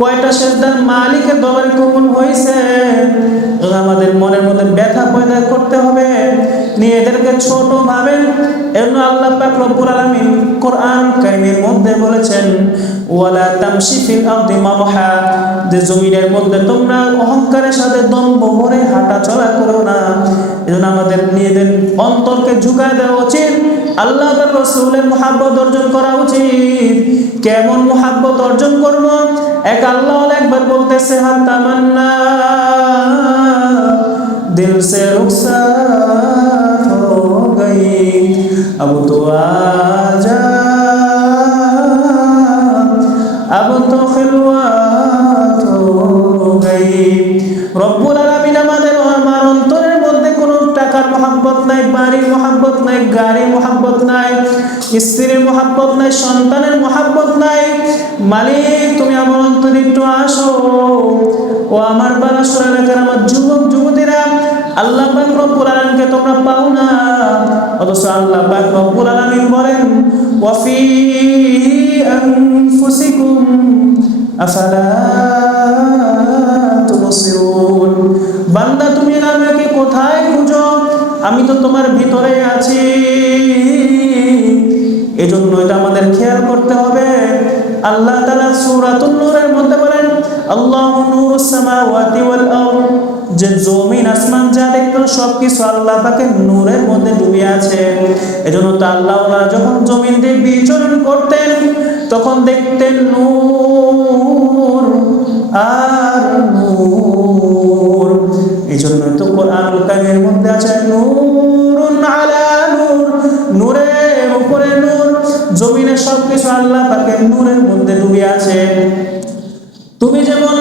কয়টা সেজদার মালিকের দরবারে কবুল হয়েছে। আমাদের মনের মধ্যে ব্যথা পয়দা করতে হবে, নিজেদেরকে ছোট ভাবেন। এজন্য আল্লাহ পাক রব্বুল আলামিন কোরআন কারীমের মধ্যে বলেছেন, ওয়ালা তামশি ফিল আরদি মারহা, যে জমিনের মধ্যে তোমরা অহংকারের সাথে দম্ভ ভরে হাঁটা চলা করো না। এজন্য আমাদের নিজেদের অন্তরকে ঝুঁকায় দেওয়া উচিত, আল্লাহর রাসূলের মুহাব্বত অর্জন করা উচিত। কেমন মুহাব্বত অর্জন করব? এক আল্লাহ একবার বলতেছে, হাল তামান্না দিল সে রুখসাত হো গই, अब तो आजा, अब तो खिलवत हो गई। রব্বুল আলামিন আমাদের আমার অন্তরের মধ্যে কোনো টাকার মহব্বত নাই, বাড়ির মহব্বত নাই, গাড়ির মহব্বত নাই, স্ত্রীর মহব্বত নাই, সন্তানের মহব্বত নাই। মালিক তুমি আমার অন্তরে একটু আসো। ও আমার বারাসুর এলাকার আমার যুবক যুবতীরা, আল্লাহ পাক রব্বুল আলামিনকে তোমরা পাও না, অথচ আল্লাহ পাক রব্বুল আলামিন বলেন, ওয়া ফি আনফুসিকুম আফালা তুবসিরুন। বান্দা তুমি আমাকে কোথায় খুঁজো, আমি তো তোমার ভিতরে আছি। এজন্য এটা আমাদের খেয়াল করতে হবে। আল্লাহ তাআলা সূরাতুন নূরের মধ্যে বলেন, আল্লাহু নূরুস সামাওয়াতি ওয়াল আরদ যে জমিন আসমান যা দেখতো সবকিছু আল্লাহ পাকের নূরের মধ্যে ডুবে আছে। এজন্য তো আল্লাহ যখন জমিন দিয়ে বিচরণ করতেন তখন দেখতেন নূর আর নূর। এই জন্য তো কোরআনুল কারীমের মধ্যে আছে নূরুন আলা নূর, নূরের উপরে নূর। জমিনে সবকিছু আল্লাহ পাকের নূরের মধ্যে ডুবে আছে। তুমি যেমন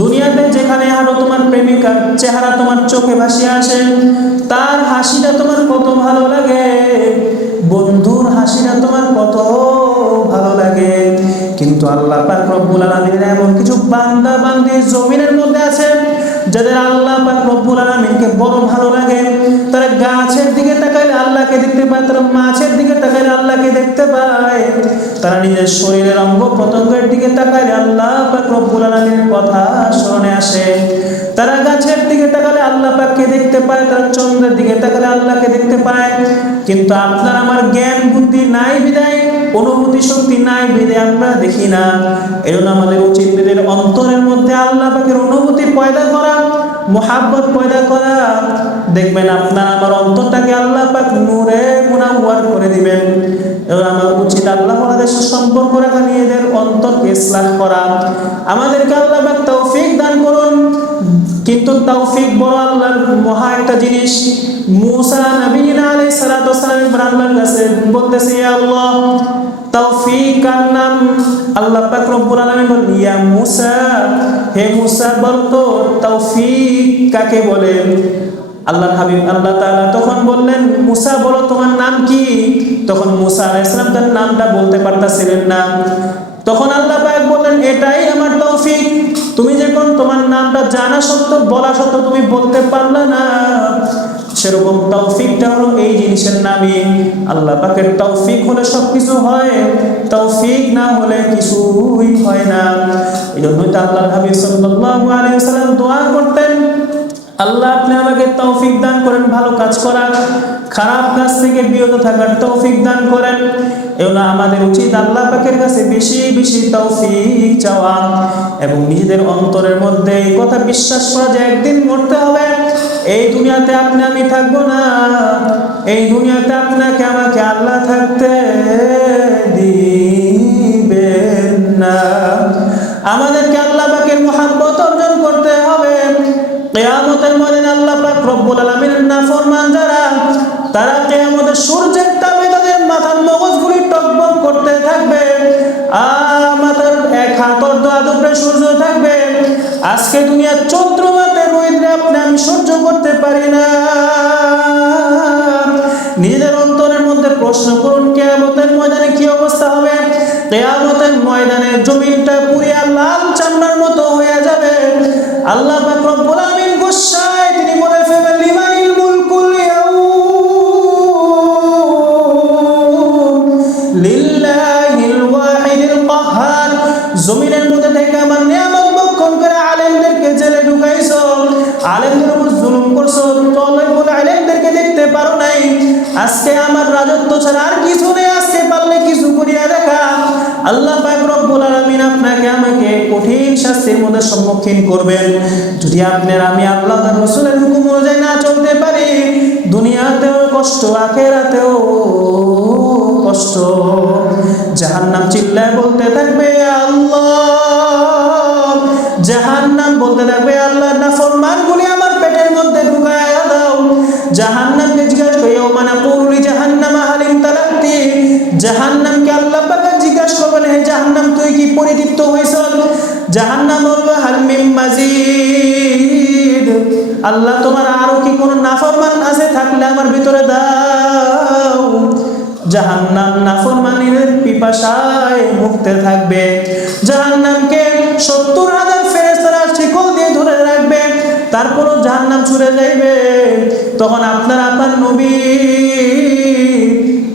দুনিয়াতে যেখানে হাঁটো তোমার প্রেমিকার চেহারা তোমার চোখে ভাসিয়ে আসে, তার হাসিটা তোমার কত ভালো লাগে, বন্ধুর হাসিটা তোমার কত ভালো লাগে। কিন্তু আল্লাহ পাক রব্বুল আলামিনের এমন কিছু বান্দা বান্দি জমিনের মধ্যে আছে যাদের আল্লাহ পাক রব্বুল আলামিনকে বড় ভালো লাগে। তারা গাছের দিকে তাকাইলে আল্লাহকে দেখতে পায়, তারা মাছের দিকে তাকাইলে আল্লাহকে দেখতে পায়, তারা নিজের শরীরের অঙ্গ প্রত্যঙ্গের দিকে তাকাইলে আল্লাহ পাক রব্বুল আলামিনের কথা স্মরণে আসে। তারা গাছের দিকে তাকালে আল্লাহ পাককে দেখতে পায়, তারা চন্দ্রের দিকে তাকালে আল্লাহকে দেখতে পায়। কিন্তু আপনার আমার জ্ঞান বুদ্ধি নাই বিদায়, অনুভূতি শক্তি নাই বিদায় আমরা দেখি না। এজন্য আমাদের উচিত নিজের অন্তরের মধ্যে আল্লাহ পাকের অনুভূতি পয়দা করা, মুহাব্বত পয়দা করা। দেখবেন আপনার আমার অন্তরটাকে আল্লাহ পাক নূরে মুনাওয়ার করে দিবেন। এবং আমার উচিত আল্লাহ আমাদের সম্পর্ক রাখা, নিজেদের অন্তরকে ইসলাহ করা। আমাদেরকে আল্লাহ পাক তৌফিক দান করুন। কিন্তু তৌফিক বড় আল্লাহর মহা একটা জিনিস। মুসা নবীনা আলাইহিস সালাতু ওয়াস সালাম আল্লাহর কাছে বলতেছে, ইয়া আল্লাহ তৌফিক কার নাম? আল্লাহ পাক রব্বুল আলামিন বলেন, ইয়া মুসা, হে মুসা বলতো তৌফিক কাকে বলে? আল্লাহর হাবিব আল্লাহ তাআলা তখন বললেন, মুসা বলো তোমার নাম কি? তখন মুসা আলাইহিস সালাম তার নামটা বলতে পারতেছিলেন না। তখন আল্লাহ পাক বললেন, এটাই আমার তৌফিক। তুমি যখন তোমার নামটা জানা সত্ত্বেও বলা সত্ত্বেও তুমি বলতে পারলে না, সেরকম তৌফিকটা হলো এই জিনিসের নামই। আল্লাহ পাকের তৌফিক হলে সবকিছু হয়, তৌফিক না হলে কিছুই হয় না। এই জন্যই তো আল্লাহর হাবিব সাল্লাল্লাহু আলাইহি ওয়াসাল্লাম দোয়া করতেন, আল্লাহ আপনি আমাকে তৌফিক দান করেন ভালো কাজ করার, খারাপ কাজ থেকে বিরত থাকার তৌফিক দান করেন। এজন্য আমাদের উচিত আল্লাহ পাকের কাছে বেশি বেশি তৌফিক চাওয়া এবং নিজেদের অন্তরের মধ্যে এই কথা বিশ্বাস করা যে একদিন মরতে হবে। এই দুনিয়াতে আপনি আমি থাকবো না, এই দুনিয়াতে আপনাকে আমাকে আল্লাহ থাকতে দিবেন না। আমাদেরকে আল্লাহ পাকের মুহাব্বত অর্জন করতে হবে। কিয়ামতের ময়দানে আল্লাহ পাক রব্বুল আলামিনের নাফরমান যারা, তারা কিয়ামতের সূর্যের তাপে তাদের মাথার মগজগুলি টকবক করতে থাকবে। মাথার এক হাত অর্ধ আদুপরে সূর্য থাকবে। আজকে দুনিয়ার চন্দ্রমাতে রোহিতরে আপনি আমি সহ্য করতে পারি না। নিজেদের অন্তরের মধ্যে প্রশ্ন করুন, কিয়ামতের ময়দানে কি অবস্থা হবে? কিয়ামতের ময়দানে জমিনটা পুরিয়া লাল চামড়ার মতো হয়ে যাবে। আল্লাহ পাক রব্বুল আলামিন গুসায় তিনি বলে ফেলবেন, লিমানিল মুলকুল ইয়াউম লিল্লাহিল ওয়াহিদিল কাহ্হার। জমিনের মধ্যে থেকে আমার নিয়ামত ভক্ষণ করে আলেমদেরকে জেলে ঢুকাইছো, আলেমদের উপর জুলুম করছো, তলেবুল আলেমদেরকে দেখতে পারো নাই। আজকে আমার রাজত্ব ছাড়া আর কিছু নেই, আজকে পারলে কিছু করিয়া দেখা। আল্লাহ পাক রব্বুল আলামিন আপনাকে আমাকে কঠিন শাস্তির মধ্যে সম্মুখীন করবেন যদি আপনার আমি আল্লাহ তার রাসূলের হুকুম অনুযায়ী না চলতে পারি। দুনিয়াতেও কষ্ট, আখিরাতেও কষ্ট। জাহান্নাম চিল্লায় বলতে থাকবে আল্লাহ, জাহান্নাম বলতে থাকবে আল্লাহ নাফরমানগুলি আমার পেটের মধ্যে ঢুকায়া দাও। জাহান্নামকে জিজ্ঞাসা করে, ইয়াউমা নাকুলু লিজাহান্নামা হাল ইমতালাতি। জাহান্নামকে আল্লাহ পাক জিজ্ঞাসা করবেন, হে জাহান্নাম তুই কি পরিতৃপ্ত হইছ? জাহান্নাম বলবে, হাল মিন মাজিদ। আল্লাহ তোমার আরো কি কোন নাফরমান আছে? থাকলে আমার ভিতরে দাও। জাহান্নাম নাফরমানের পিপাসায় ভুগতে থাকবে। জাহান্নামকে ৭০,০০০ ফেরেশতারা শিকল দিয়ে ধরে রাখবে, তারপরও জাহান্নাম ছুড়ে যাইবে। তখন আপনার নবী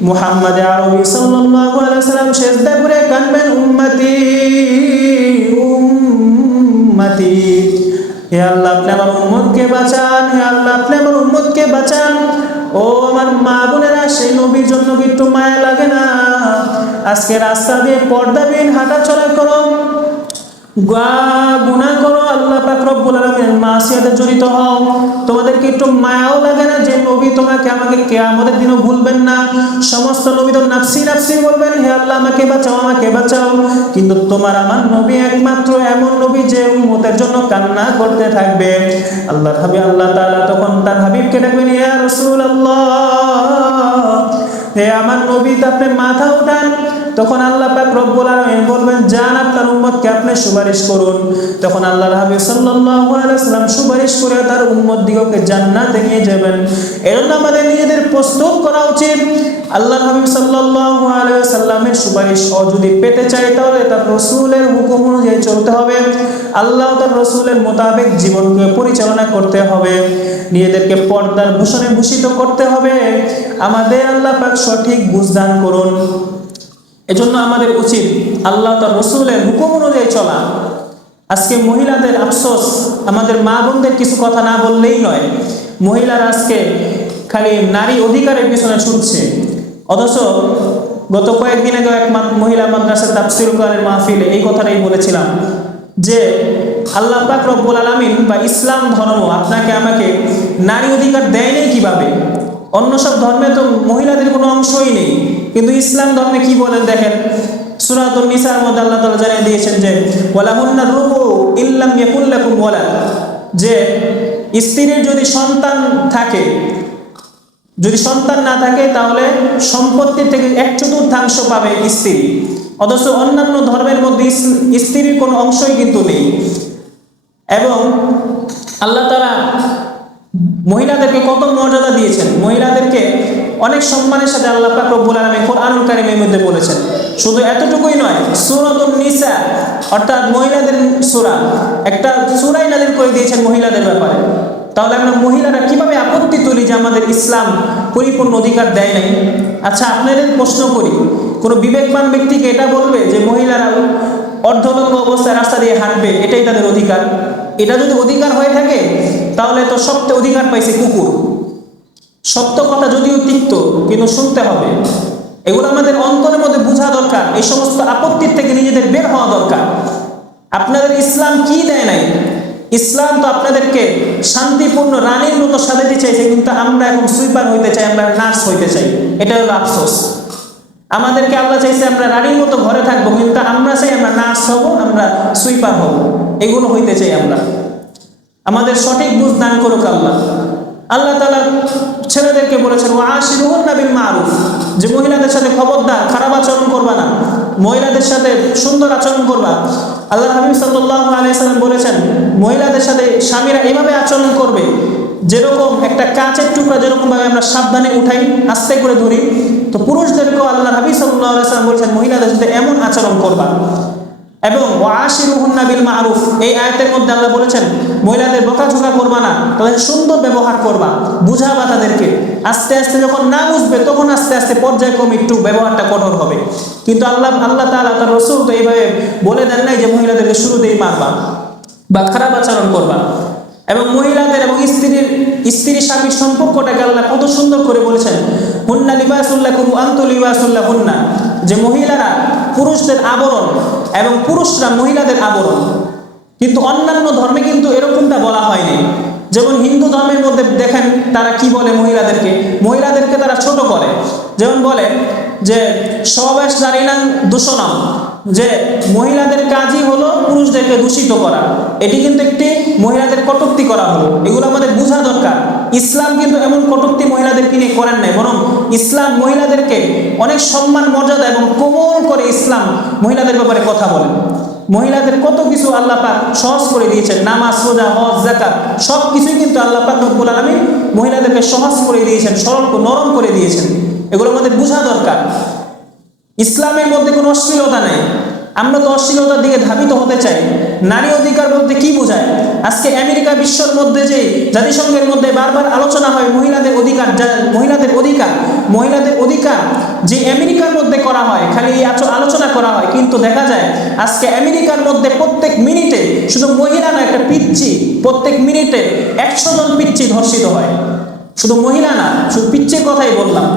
মুহাম্মদ আরবি সাল্লাল্লাহু আলাইহি ওয়াসাল্লাম সিজদা করে কাঁদবেন, উম্মতি উম্মতি, হে আল্লাহ আপনি আমার উম্মতকে বাঁচান, হে আল্লাহ আপনি আমার উম্মতকে বাঁচান। ও আমার মা বোনেরা, সেই নবীর জন্য কি একটু মায়া লাগে না? আজকে রাস্তা দিয়ে পর্দাবিহীন হাঁটাচলা করো, গুনাহ করো, আল্লাহ পাক রব্বুল আলামিনের মাসিয়াতে জড়িত হও, তোমাদেরকে একটু মায়াও লাগে না যে নবী তোমাকে আমাকে কিয়ামতের দিনও ভুলবেন না? সমস্ত নবী তো নাফসি নাফসি বলবেন, হে আল্লাহ আমাকে বাঁচাও আমাকে বাঁচাও, কিন্তু তোমার আমার নবী একমাত্র এমন নবী যে উম্মতের জন্য কান্না করতে থাকবে। আল্লাহর হাবিব আল্লাহ তাআলা তখন তার হাবিবকে ডাকবেন, ইয়া রাসূলুল্লাহ, হে আমার নবী আপনি মাথা উঠান। তখন আল্লাহ পাক রব্বুল আলামিন বলবেন, যান আপনার উম্মতকে আপনি সুপারিশ করুন। তখন আল্লাহর হাবিব সাল্লাল্লাহু আলাইহি ওয়াসাল্লাম সুপারিশ করে তার উম্মত দিগকে জান্নাতে নিয়ে যাবেন। এজন্য আমাদের নিজেদের প্রস্তুত করা উচিত। আল্লাহর হাবিব সাল্লাল্লাহু আলাইহি ওয়াসাল্লামের সুপারিশ যদি পেতে চাই তাহলে তার রাসূলের হুকুম অনুযায়ী চলতে হবে, আল্লাহ তার রাসূলের মোতাবেক জীবনকে পরিচালনা করতে হবে, নিজেদেরকে পর্দার ভূষণে ভূষিত করতে হবে। আমাদের আল্লাহ পাক সঠিক বুঝদান করুন। এজন্য আমাদের উচিত আল্লাহ তার রাসূলের হুকুম অনুযায়ী চলা। আজকে মহিলাদের আফসোস, আমাদের মা বোনদের কিছু কথা না বললেই নয়। মহিলারা আজকে খালি নারী অধিকারের পিছনে ছুটছে, অথচ গত কয়েকদিন আগে এক মহিলা মাদ্রাসার তাফসীর কোরআনের মাহফিলে এই কথাটাই বলেছিলাম যে আল্লাহ পাক রব্বুল আলামিন বা ইসলাম ধর্ম আপনাকে আমাকে নারী অধিকার দেয় নাই কিভাবে? অন্য সব ধর্মে তো মহিলাদের কোনো অংশই নেই, কিন্তু ইসলাম ধর্মে কি বলেন দেখেন, সূরাতুন নিসার মধ্যে আল্লাহ তাআলা জানিয়ে দিয়েছেন যে ওয়ালাহুন্না রুবু ইল্লাম ইয়াকুল লাকুম ওয়ালাদ, যে স্ত্রীর যদি সন্তান থাকে, যদি সন্তান না থাকে তাহলে সম্পত্তি থেকে 1/4 পাবে স্ত্রী। অথচ অন্যান্য ধর্মের মধ্যে স্ত্রীর কোনো অংশই কিন্তু নেই। এবং আল্লাহ তাআলা মহিলাদেরকে কত মর্যাদা দিয়েছেন, মহিলাদেরকে অনেক সম্মানের সাথে আল্লাহ পাক রব্বুল আলামিন কোরআনুল কারীমের মধ্যে বলেছেন। শুধু এতটুকুই নয়, সূরাতুন নিসা অর্থাৎ মহিলাদের সূরা, একটা সূরাই নাযিল করে দিয়েছেন মহিলাদের ব্যাপারে। তাহলে আমরা মহিলারা কিভাবে আপত্তি তুলি যে আমাদের ইসলাম পরিপূর্ণ অধিকার দেয় নাই? আচ্ছা আপনাদের প্রশ্ন করি, কোনো বিবেকবান ব্যক্তিকে এটা বলবে যে মহিলারা অর্ধনগ্ন অবস্থায় রাস্তা দিয়ে হাঁটবে এটাই তাদের অধিকার? এটা যদি অধিকার হয়ে থাকে তাহলে তো সবচেয়ে অধিকার পাইছে কুকুর। সত্য কথা যদিও তিক্ত, কিন্তু শুনতে হবে। এগুলো আমাদের অন্তরের মধ্যে বোঝা দরকার। এই সমস্ত আপত্তির থেকে নিজেদের বের হওয়া দরকার। আপনাদের ইসলাম কি দেয় নাই? ইসলাম তো আপনাদেরকে শান্তিপূর্ণ রানীর মতো সাজাতে চাইছে, কিন্তু আমরা এখন সুইপার হইতে চাই, আমরা নার্স হইতে চাই। এটা হলো আফসোস। আমাদেরকে আল্লাহ চাইছে আমরা রানীর মতো ঘরে থাকবো, কিন্তু আমরা চাই আমরা নার্স হব, আমরা সুইপার হব, এগুলো হইতে চাই আমরা। আমাদের সঠিক বুঝ দান করুক আল্লাহ। আল্লাহ তাআলা ছেলেদেরকে বলেছেন ওয়াশিরুহুন্না বিল মারুফ, যে মহিলাদের সাথে খবরদার খারাপ আচরণ করবা না, মহিলাদের সাথে সুন্দর আচরণ করবা। আল্লাহর হাবিব সাল্লাল্লাহু আলাইহি সাল্লাম বলেছেন মহিলাদের সাথে স্বামীরা এইভাবে আচরণ করবে যেরকম একটা কাঁচের টুকরা যেরকম ভাবে আমরা সাবধানে উঠাই, আস্তে করে ধরি, তো পুরুষদেরকেও আল্লাহর হাবিব সাল্লাল্লাহু আলাইহি সাল্লাম বলেছেন মহিলাদের সাথে এমন আচরণ করবা। এবং ওয়াশিরুহুন্না বিল মারুফ, এই আয়াতের মধ্যে আল্লাহ বলেছেন মহিলাদের বকাঝকা করবা না, তাদের সুন্দর ব্যবহার করবা, বুঝাবা তাদেরকে। আস্তে আস্তে যখন না বুঝবে তখন আস্তে আস্তে পর্যায়ক্রমে একটু ব্যবহারটা কঠোর হবে। কিন্তু আল্লাহ তাআলা তার রাসূল তো এইভাবে বলে দেন নাই যে মহিলাদেরকে শুরুতেই মারবা বা খারাপ আচরণ করবা। এবং মহিলাদের এবং স্ত্রী স্বামীর সম্পর্কটাকে আল্লাহ কত সুন্দর করে বলেছেন, হুন্না লিবাসুল লাকুম ওয়া আনতুম লিবাসুল লাহুন্না, যে মহিলারা পুরুষদের আবরণ এবং পুরুষরা মহিলাদের আবরণ। কিন্তু অন্যান্য ধর্মে কিন্তু এরকমটা বলা হয়নি। যেমন হিন্দু ধর্মের মধ্যে দেখেন তারা কি বলে মহিলাদেরকে তারা ছোট করে। যেমন বলে যে সবেশ নারীনাং দূষণম, যে মহিলাদের কাজই হলো পুরুষদেরকে দূষিত করা। এটি কিন্তু একটি মহিলাদের কটূক্তি করা হলো। এগুলো আমাদের বোঝা দরকার। ইসলাম কিন্তু এমন কটূক্তি মহিলাদেরকে নিয়ে করেন নাই, বরং ইসলাম মহিলাদেরকে অনেক সম্মান মর্যাদা এবং কোমল করে ইসলাম মহিলাদের ব্যাপারে কথা বলেন। মহিলাদের কত কিছু আল্লাহ পাক সহজ করে দিয়েছেন, নামাজ, রোজা, হজ, যাকাত সব কিছুই কিন্তু আল্লাহ পাক রব্বুল আলামিন মহিলাদেরকে সহজ করে দিয়েছেন, সরল নরম করে দিয়েছেন। এগুলো আমাদের বোঝা দরকার। ইসলামের মধ্যে কোনো অশ্লীলতা নেই। আমরা তো অশ্লীলতার দিকে ধাবিত হতে চাই। নারী অধিকার বলতে কি বোঝায়? আজকে আমেরিকা বিশ্বর মধ্যে যে জাতিসংঘের মধ্যে বারবার আলোচনা হয় মহিলাদের অধিকার যে আমেরিকার মধ্যে করা হয়, খালি এই আলোচনা করা হয়, কিন্তু দেখা যায় আজকে আমেরিকার মধ্যে প্রত্যেক মিনিটে শুধু মহিলা না, একটা পিচ্চি প্রত্যেক মিনিটে 100 জন পিচ্চি ধর্ষিত হয়। শুধু মহিলা না, শুধু পিচ্চির কথাই বললাম।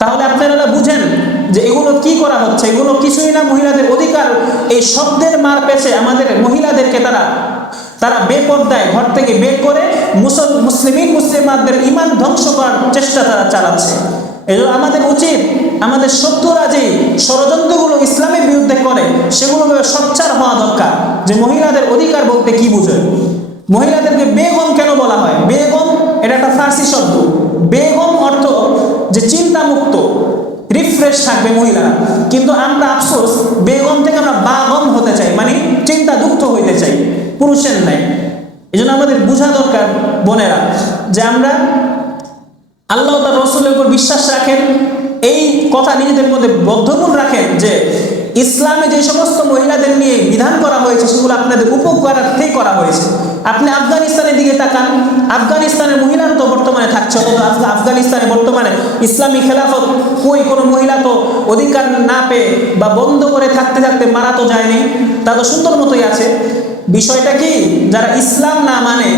তাহলে আপনারা বুঝেন যে এগুলো কি করা হচ্ছে, এগুলো কিছুই না মহিলাদের অধিকার। এই শব্দের মার পেছে আমাদের মহিলাদেরকে তারা বেপর্দায় ঘর থেকে বের করে মুসলিমাতদের ঈমান ধ্বংস করার চেষ্টা তারা চালাচ্ছে। এজন্য আমাদের উচিত, আমাদের শত্রুরা যে ষড়যন্ত্রগুলো ইসলামের বিরুদ্ধে করে সেগুলো সোচ্চার হওয়া দরকার, যে মহিলাদের অধিকার বলতে কি বুঝে। মহিলাদেরকে বেগম কেন বলা হয়? বেগম এটা একটা ফার্সি শব্দ। বেগম অর্থ যে চিন্তামুক্ত, রিফ্রেশ থাকবে মহিলারা, কিন্তু আমরা আফসোস বেগম থেকে আমরা বাগম হতে চাই, মানে চিন্তা দুঃখ হইতে চাই, পুরুষের নাই। এই জন্য আমাদের বোঝা দরকার বোনেরা, যে আমরা আল্লাহ তার রসুলের উপর বিশ্বাস রাখেন, এই কথা নিজেদের মধ্যে বদ্ধমূল রাখেন যে ইসলামে যে সমস্ত মহিলাদের নিয়ে বিধান করা হয়েছে সেগুলো আপনাদের উপকারার্থেই করা হয়েছে। আপনি আফগানিস্তানের দিকে তাকান, আফগানিস্তানের মহিলারা তো বর্তমানে থাকছে, আফগানিস্তানে বর্তমানে ইসলামী খেলাফত কই, কোনো মহিলা তো অধিকার না পেয়ে বা বন্ধ করে থাকতে থাকতে মারা তো যায়নি, তা তো সুন্দর মতোই আছে। বিষয়টা কি, যারা ইসলাম না মানে,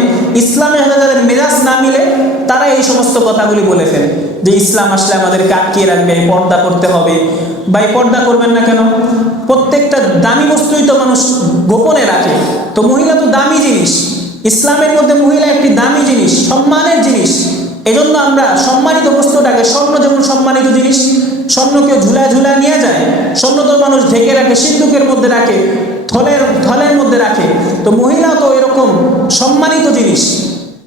ইসলামের সাথে যাদের মেজাজ না মিলে, তারা এই সমস্ত কথাগুলি বলে ফেলে যে ইসলাম আসলে আমাদেরকে আটকিয়ে রাখবে, পর্দা করতে হবে। বা পর্দা করবেন না কেন? প্রত্যেকটা দামি বস্তুই তো মানুষ গোপনে রাখে, তো মহিলা তো দামি জিনিস। ইসলামের মধ্যে মহিলা একটি দামি জিনিস, সম্মানের জিনিস। এজন্য আমরা সম্মানিত বস্তুটাকে, স্বর্ণ যেমন সম্মানিত জিনিস, স্বর্ণকে ঝুলায় ঝুলায় নিয়ে যায়, স্বর্ণ তো মানুষ ঢেকে রাখে, সিন্ধুকের মধ্যে রাখে, থলের মধ্যে রাখে, তো মহিলা তো এরকম সম্মানিত জিনিস।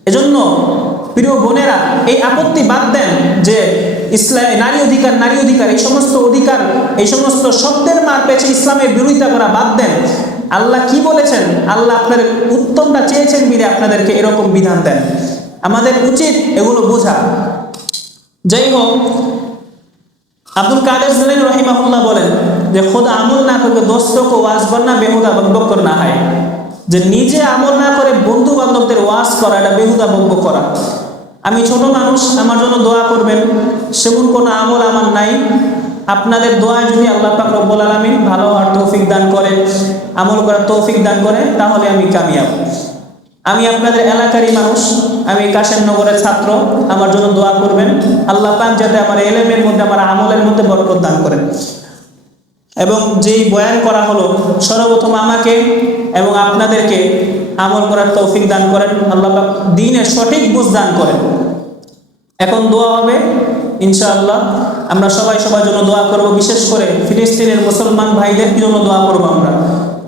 এজন্য প্রিয় বোনেরা, এই আপত্তি বাদ দেন যে নারী অধিকার এই সমস্ত অধিকার, এই সমস্ত শব্দের মার পেছে ইসলামের বিরোধিতা করা বাদ দেন। আল্লাহ কি বলেছেন, আল্লাহ আপনাদের উত্তমটা চেয়েছেন বিধে আপনাদেরকে এরকম বিধান দেন। আমাদের উচিত এগুলো বোঝা। যাই হোক, আব্দুল কাদের জিলানী রহিমাহুল্লাহ বলেন যে খোদা আমল না করবে দোস্তকে ওয়াজ করনা বেহুদা বকবক না হয়, যে নিজে আমল না করে বন্ধু বান্ধবদের ওয়াজ করা এটা বেহুদা বকবক করা। আমি ছোট মানুষ, আমার জন্য দোয়া করবেন, সেমন কোনো আমল আমার নাই। আপনাদের দোয়ায় যদি আল্লাহ পাক রব্বুল আলামিন ভালো আর তৌফিক দান করে, আমল করার তৌফিক দান করে, তাহলে আমি কামিয়াব। আমি আপনাদের এলাকারই মানুষ, আমি কাশেমনগরের ছাত্র, আমার জন্য দোয়া করবেন। আল্লাহ পাক যাতে আমার ইলমের মধ্যে, আমার আমলের মধ্যে বরকত দান করেন। এবং যেই বয়ান করা হলো, সর্বপ্রথম আমাকে এবং আপনাদেরকে আমল করার তৌফিক দান করেন, আল্লাহ পাক দ্বীনের সঠিক বুঝ দান করেন। এখন দোয়া হবে ইনশাআল্লাহ। আমরা সবাই সবার জন্য দোয়া করব, বিশেষ করে ফিলিস্তিনের মুসলমান ভাইদের জন্য দোয়া করব।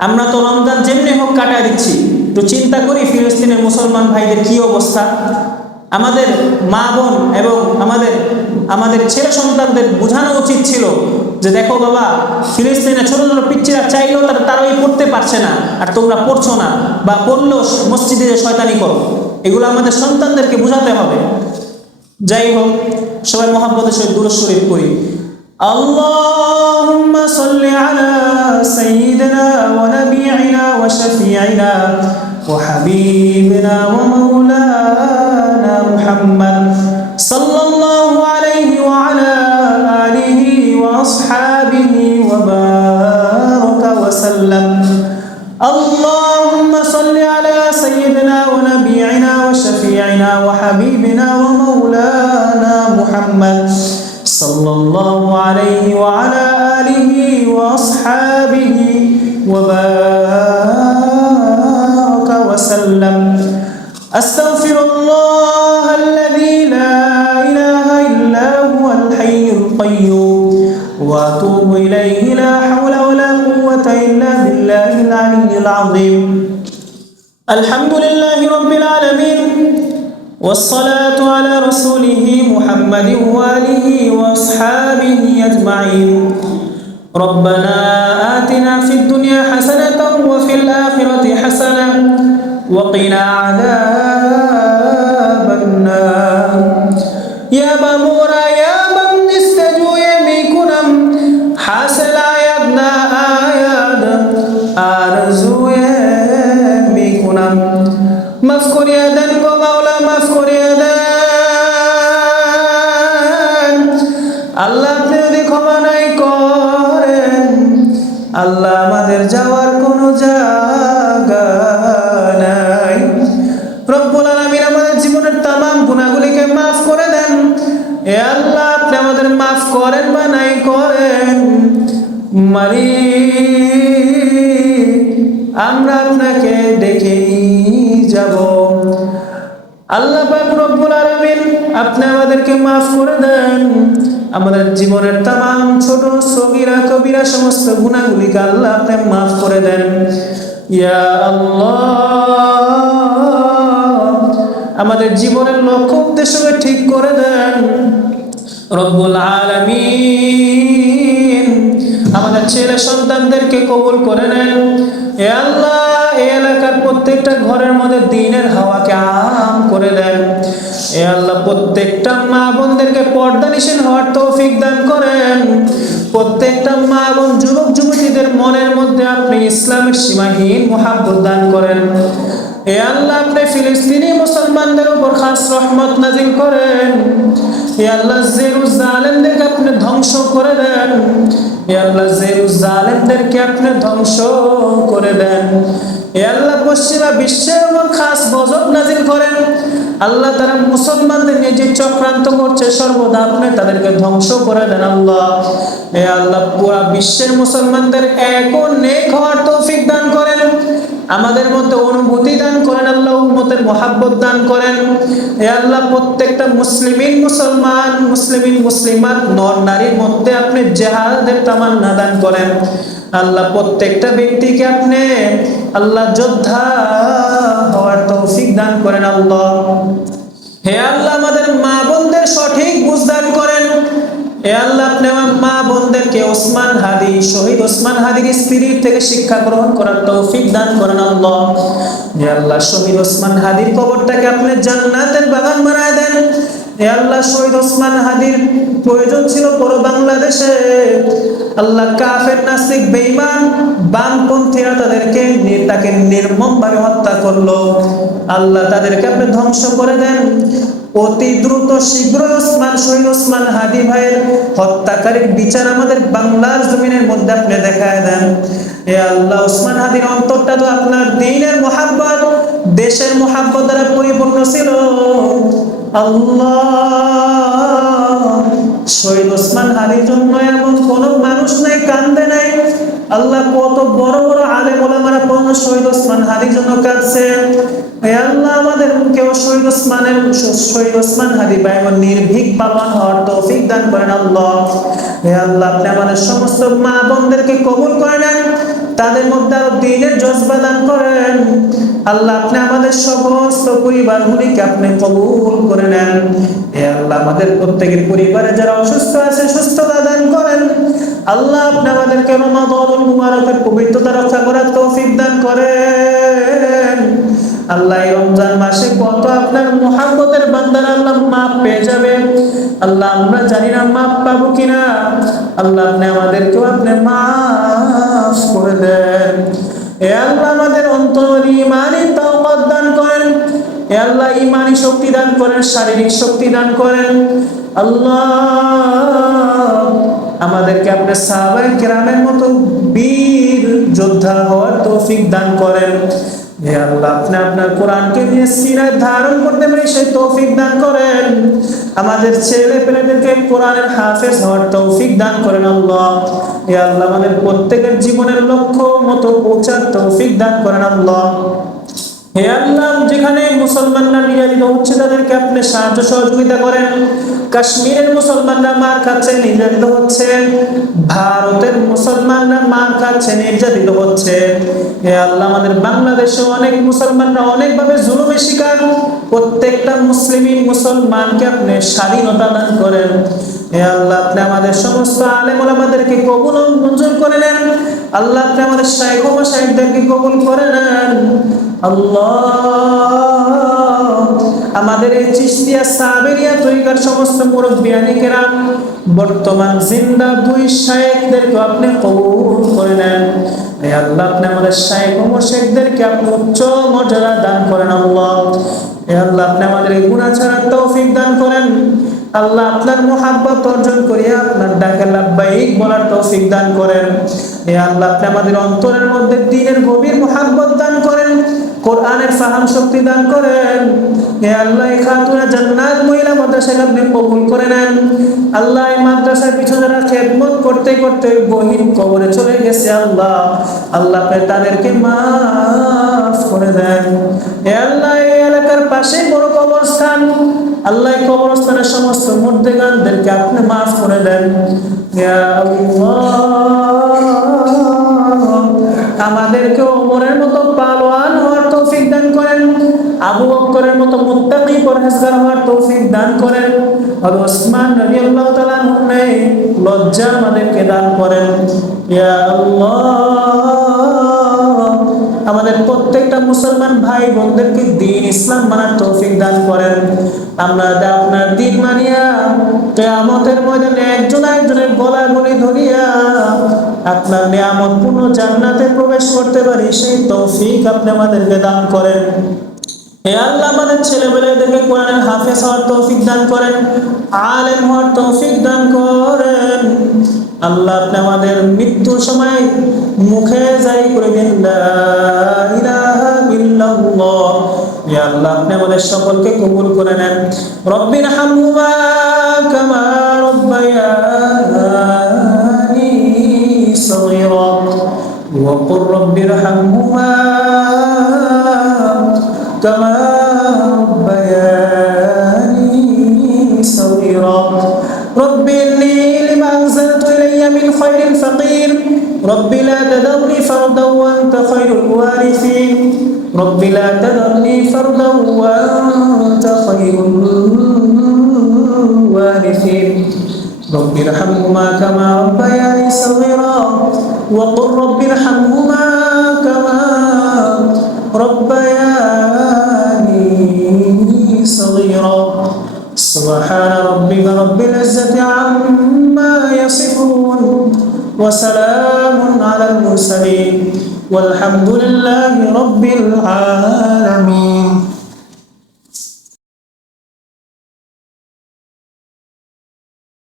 আমরা তো রমজান যেমনি হোক কাটায় দিচ্ছি, একটু চিন্তা করি ফিলিস্তিনের মুসলমান ভাইদের কি অবস্থা। আমাদের মা বোন এবং আমাদের ছেলে সন্তানদের বোঝানো উচিত ছিল যে দেখো বাবা, ফিলিস্তিনের ছোট ছোট পিচ্চিরা চাইলেও তারাই পড়তে পারছে না, আর তোমরা পড়ছো না, বা পড়লেও মসজিদে শয়তানি করো। এগুলো আমাদের সন্তানদেরকে বোঝাতে হবে। যাই হোক, সবাই মুহাম্মদের সহিত দুরূদ শরীফ পড়ি। আল্লাহুম্মা সাল্লি আলা সাইয়্যিদিনা ওয়া নাবিয়িনা ওয়া শাফিঈনা ওয়া হাবিবিনা ওয়া মাওলানা মুহাম্মদ সাল্লাল্লাহু আলাইহি ওয়া আলা আলিহি ওয়া আসহাবিহি ওয়া বারাকা ওয়া সাল্লাম। اللهم صل على سيدنا ونبينا وشفيعنا وحبيبنا ومولانا محمد صلى الله عليه وعلى آله وأصحابه وبارك وسلم. أستغفر الله الذي لا إله إلا هو الحي القيوم وأتوب إليه لا حول ولا قوة إلا بالله العلي العظيم. الحمد لله رب العالمين والصلاة على رسوله محمد وآله وأصحابه أجمعين. ربنا آتنا في الدنيا حسنة وفي الآخرة حسنة وقنا عذاب النار. يا بمورا يا بم استجو يميكنم حاصل آياتنا آيات آرزو يميكنم مفكر يدن ومولا مفكر يدن আল্লাহ আপনি যদি ক্ষমা নাই করেন, আল্লাহ আমাদের যাওয়ার কোনো জায়গা নাই। রব্বুল আলামিন আমাদের জীবনের তামাম গুনাহগুলিকে মাফ করে দেন। এ আল্লাহ আপনি আমাদের মাফ করেন বা নাই করেন, আমরা আপনাকে ডেকেই যাব। আল্লাহ পাক রব্বুল আলামিন আপনি আমাদেরকে মাফ করে দেন। আমাদের জীবনের তামাম ছোট সগীরা কবিরা সমস্ত গুনাহগুলিকে আল্লাহ আপনি মাফ করে দেন। ইয়া আল্লাহ, আমাদের জীবনের লক্ষ্য উদ্দেশ্যকে ঠিক করে দেন রব্বুল আলামিন। আমাদের ছেলে সন্তানদেরকে কবুল করে নেন। হে আল্লাহ, এই এলাকার প্রত্যেকটা ঘরের মধ্যে দ্বীনের হাওয়াকে আম করে দেন। হে আল্লাহ, প্রত্যেকটা মা বোনদেরকে পর্দানিশীল হওয়ার তৌফিক দান করেন। প্রত্যেকটা মা বোন যুবক যুবতীদের মনের মধ্যে আপনি ইসলামের সীমাহীন মুহাব্বত দান করেন। হে আল্লাহ, আপনি ফিলিস্তিনি মুসলমানদের উপর খাস রহমত নাজিল করেন। হে আল্লাহ, জেরুজালেমদেরকে আপনি ধ্বংস করে দেন। হে আল্লাহ, জেরুজালেমদেরকে আপনি ধ্বংস করে দেন। হে আল্লাহ, পশ্চিমা বিশ্বের উপর খাস গজব নাজিল করেন। আল্লাহ, তারা মুসলমানদের নিয়ে যে চক্রান্ত করছে সর্বদা আপনি তাদেরকে ধ্বংস করে দেন আল্লাহ। হে আল্লাহ, পুরা বিশ্বের মুসলমানদের এক ও নেক হওয়ার তৌফিক দান করেন। আমাদের মধ্যে অনুভূতি দান করেন আল্লাহ, উম্মতের মহাব্বত দান করেন। হে আল্লাহ, প্রত্যেকটা মুসলিমিন মুসলমান, মুসলিমিন মুসলিমাত নর নারীর মধ্যে আপনি জিহাদের তামান্না দান করেন আল্লাহ। প্রত্যেকটা ব্যক্তিকে আপনি আল্লাহ যোদ্ধা হওয়ার তৌফিক দান করেন আল্লাহ। হে আল্লাহ, আমাদের মা বোনদের সঠিক বুঝ দান করেন। হে আল্লাহ, আপনি আমার মা বোনদেরকে ওসমান হাদি, শহীদ ওসমান হাদির স্ত্রীর থেকে শিক্ষা গ্রহণ করার তৌফিক দান করেন আল্লাহ। হে আল্লাহ, শহীদ ওসমান হাদির কবরটাকে আপনি জান্নাতের বাগান বানায় দেন। হে আল্লাহ, শহীদ ওসমান হাদির প্রয়োজন ছিল পুরো বাংলাদেশে। আল্লাহ, কাফের নাস্তিক বেঈমান বামপন্থীরা তাকে নির্মমভাবে হত্যা করলো। আল্লাহ, তাদেরকে আপনি ধ্বংস করে দেন। অতি দ্রুত শীঘ্র শহীদ ওসমান হাদি ভাইয়ের হত্যাকারীর বিচার আমাদের বাংলার জমিনের মধ্যে আপনি দেখায় দেন। হে আল্লাহ, ওসমান হাদির অন্তরটা তো আপনার দ্বীনের মুহাব্বত, দেশের মুহাব্বত দ্বারা পরিপূর্ণ ছিল আল্লাহ। শহীদ ওসমান হাদির জন্য এমন কোন মানুষ নাই কান্দে নাই আল্লাহ। কত বড় বড় আলেম ওলামারা শহীদ ওসমান হাদির জন্য কাঁদছে। হে আল্লাহ, আমাদের কেউ শহীদ ওসমান হাদি ভাই নির্ভীক পালন হওয়ার তৌফিক দান করেন আল্লাহ। হে আল্লাহ, আপনি আমাদের সমস্ত মা বোনদেরকে কবুল করে নেন, তাদের মধ্যে আরো দ্বীনের জজবা দান করেন আল্লাহ। আপনি আমাদের সমস্ত পরিবারগুলিকে আপনি কবুল করে নেন। হে আল্লাহ, আমাদের প্রত্যেকের পরিবারে যারা অসুস্থ আছে সুস্থতা দান করেন আল্লাহ। আপনি আমাদেরকে রমাদানুল মুবারকের পবিত্রতা রক্ষা করার তৌফিক দান করেন আল্লাহ। এই রমজান মাসে কত আপনার মুহাব্বতের বান্দারা আল্লাহ মাফ পেয়ে যাবে আল্লাহ, আমরা জানি না মাফ পাবো কিনা আল্লাহ। আপনি আমাদেরকেও আপনি মাফ করে দেন। হে আল্লাহ, আমাদের অন্তরে ঈমানি তাওবাত দান করেন। হে আল্লাহ, ঈমানি শক্তি দান করেন, শারীরিক শক্তি দান করেন আল্লাহ। আমাদেরকে আপনি সাহাবায়ে কেরামের মতো বীর যোদ্ধা হওয়ার তৌফিক দান করেন। হে আল্লাহ, আপনি আপনার কোরআনকে নিয়ে সিরায় ধারণ করতে পারি সেই তৌফিক দান করেন। আমাদের ছেলে পেলেদেরকে কোরআনের হাফেজ হওয়ার তৌফিক দান করেন আল্লাহ। হে আল্লাহ, আমাদের প্রত্যেকের জীবনের লক্ষ্য মতো পৌঁছার তৌফিক দান করেন আল্লাহ। হে আল্লাহ, যেখানে মুসলমানরা নির্যাতিত হচ্ছে তাদেরকে আপনি সাহায্য সহযোগিতা করেন। কাশ্মীরের মুসলমানরা মার খাচ্ছে, নির্যাতিত হচ্ছে। ভারতের মুসলমানরা মার খাচ্ছে, নির্যাতিত হচ্ছে। হে আল্লাহ, আমাদের বাংলাদেশে অনেক মুসলমানরা অনেকভাবে জুলুমের শিকার। প্রত্যেকটা মুসলমানকে আপনি স্বাধীনতা দান করেন। হে আল্লাহ, আপনি আমাদের সমস্ত আলেম ওলামাদেরকে কবুল ও মঞ্জুর করে নেন আল্লাহ। আপনি আমাদের শাইখ ও মাশায়েখদেরকে কবুল করে নেন আল্লাহ। আমাদের এই চিশতিয়া সাবেরিয়া তরিকার সমস্ত মুরব্বিয়ানি কেরাম বর্তমান জিন্দা দুই শাইখদেরকে আপনি কবুল করে নেন। হে আল্লাহ, আপনি আমাদের শাইখ ও মাশায়েখদেরকে আপনি উচ্চ মর্যাদা দান করেন আল্লাহ। হে আল্লাহ, আপনি আমাদের এই গুনাহ ছাড়ার তৌফিক দান করেন আল্লাহ। আপনার মুহাব্বত অর্জন করিয়া আপনার ডাকে লাব্বাইক বলার তৌফিক দান করেন। হে আল্লাহ, আপনি আমাদের অন্তরের মধ্যে দ্বীনের গভীর মুহাব্বত দান করেন। কোরআনের ফাহাম শক্তি দান করেন। হে আল্লাহ, এই খাতুনা জান্নাত মহিলা মাদ্রাসাকে আপনি কবুল করে নেন। আল্লাহ, এই মাদ্রাসার পিছনে যারা খেদমত করতে করতে গহীন কবরে চলে গেছে, আল্লাহ আল্লাহ আপনি তাদেরকে মাফ করে দেন। হে আল্লাহ, এই এলাকার পাশে বড় কবরস্থান, আল্লাহ এই কবরস্থানের সমস্ত মুর্দেগানদেরকে আপনি মাফ করে দেন। ইয়া আল্লাহ, আমাদেরকে ওমরের মতো পালোয়ান হওয়ার তৌফিক দান করেন, আবু বকরের মতো মুত্তাকি পরহেজগার হওয়ার তৌফিক দান করেন, আর ওসমান রাদিয়াল্লাহু তাআলা আনহু লজ্জা আমাদেরকে দান করেন। ইয়া আল্লাহ, আমাদের প্রত্যেকটা মুসলমান ভাই বোনদেরকে দ্বীন ইসলাম মানার তৌফিক দান করেন। আমরা আপনার দ্বীন মানিয়া কিয়ামতের ময়দানে একজন একজনের গলা গলি ধরিয়া আপনার নিয়ামতপূর্ণ জান্নাতে প্রবেশ করতে পারি, সেই তৌফিক আপনি আমাদেরকে দান করেন। হে আল্লাহ, আমাদের ছেলেমেয়েদেরকে কোরআনের হাফেজ হওয়ার তৌফিক দান করেন, আলেম হওয়ার তৌফিক দান করেন। আল্লাহ, আপনি আমাদের মৃত্যুর সময় মুখে জারি করে দিন লা ইলাহা ইল্লাল্লাহ। হে আল্লাহ, আপনি আমাদের সকলকে কবুল করে নেন। রব্বির হামহুমা কামা রব্বায়ানি সগীরা ওয়া কুর রব্বির হামহুমা কামা রব্বায়ানি সগীরা। রব্বি ইন্নী লিমা আনজালতা ইলাইয়া মিন খায়রিন ফাকির। রব্বি লা তাদারনি ফারদান ওয়া আনতা খায়রুল ওয়ারিসিন। রব্বি লা তাদারনি ফারদান ওয়া আনতা খায়রুল ওয়ারিসিন। رب ارحمهما كما ربياني صغيرا وقل رب ارحمهما كما ربياني صغيرا. سبحان ربك رب العزة عما يصفون وسلام على المرسلين والحمد لله رب العالمين.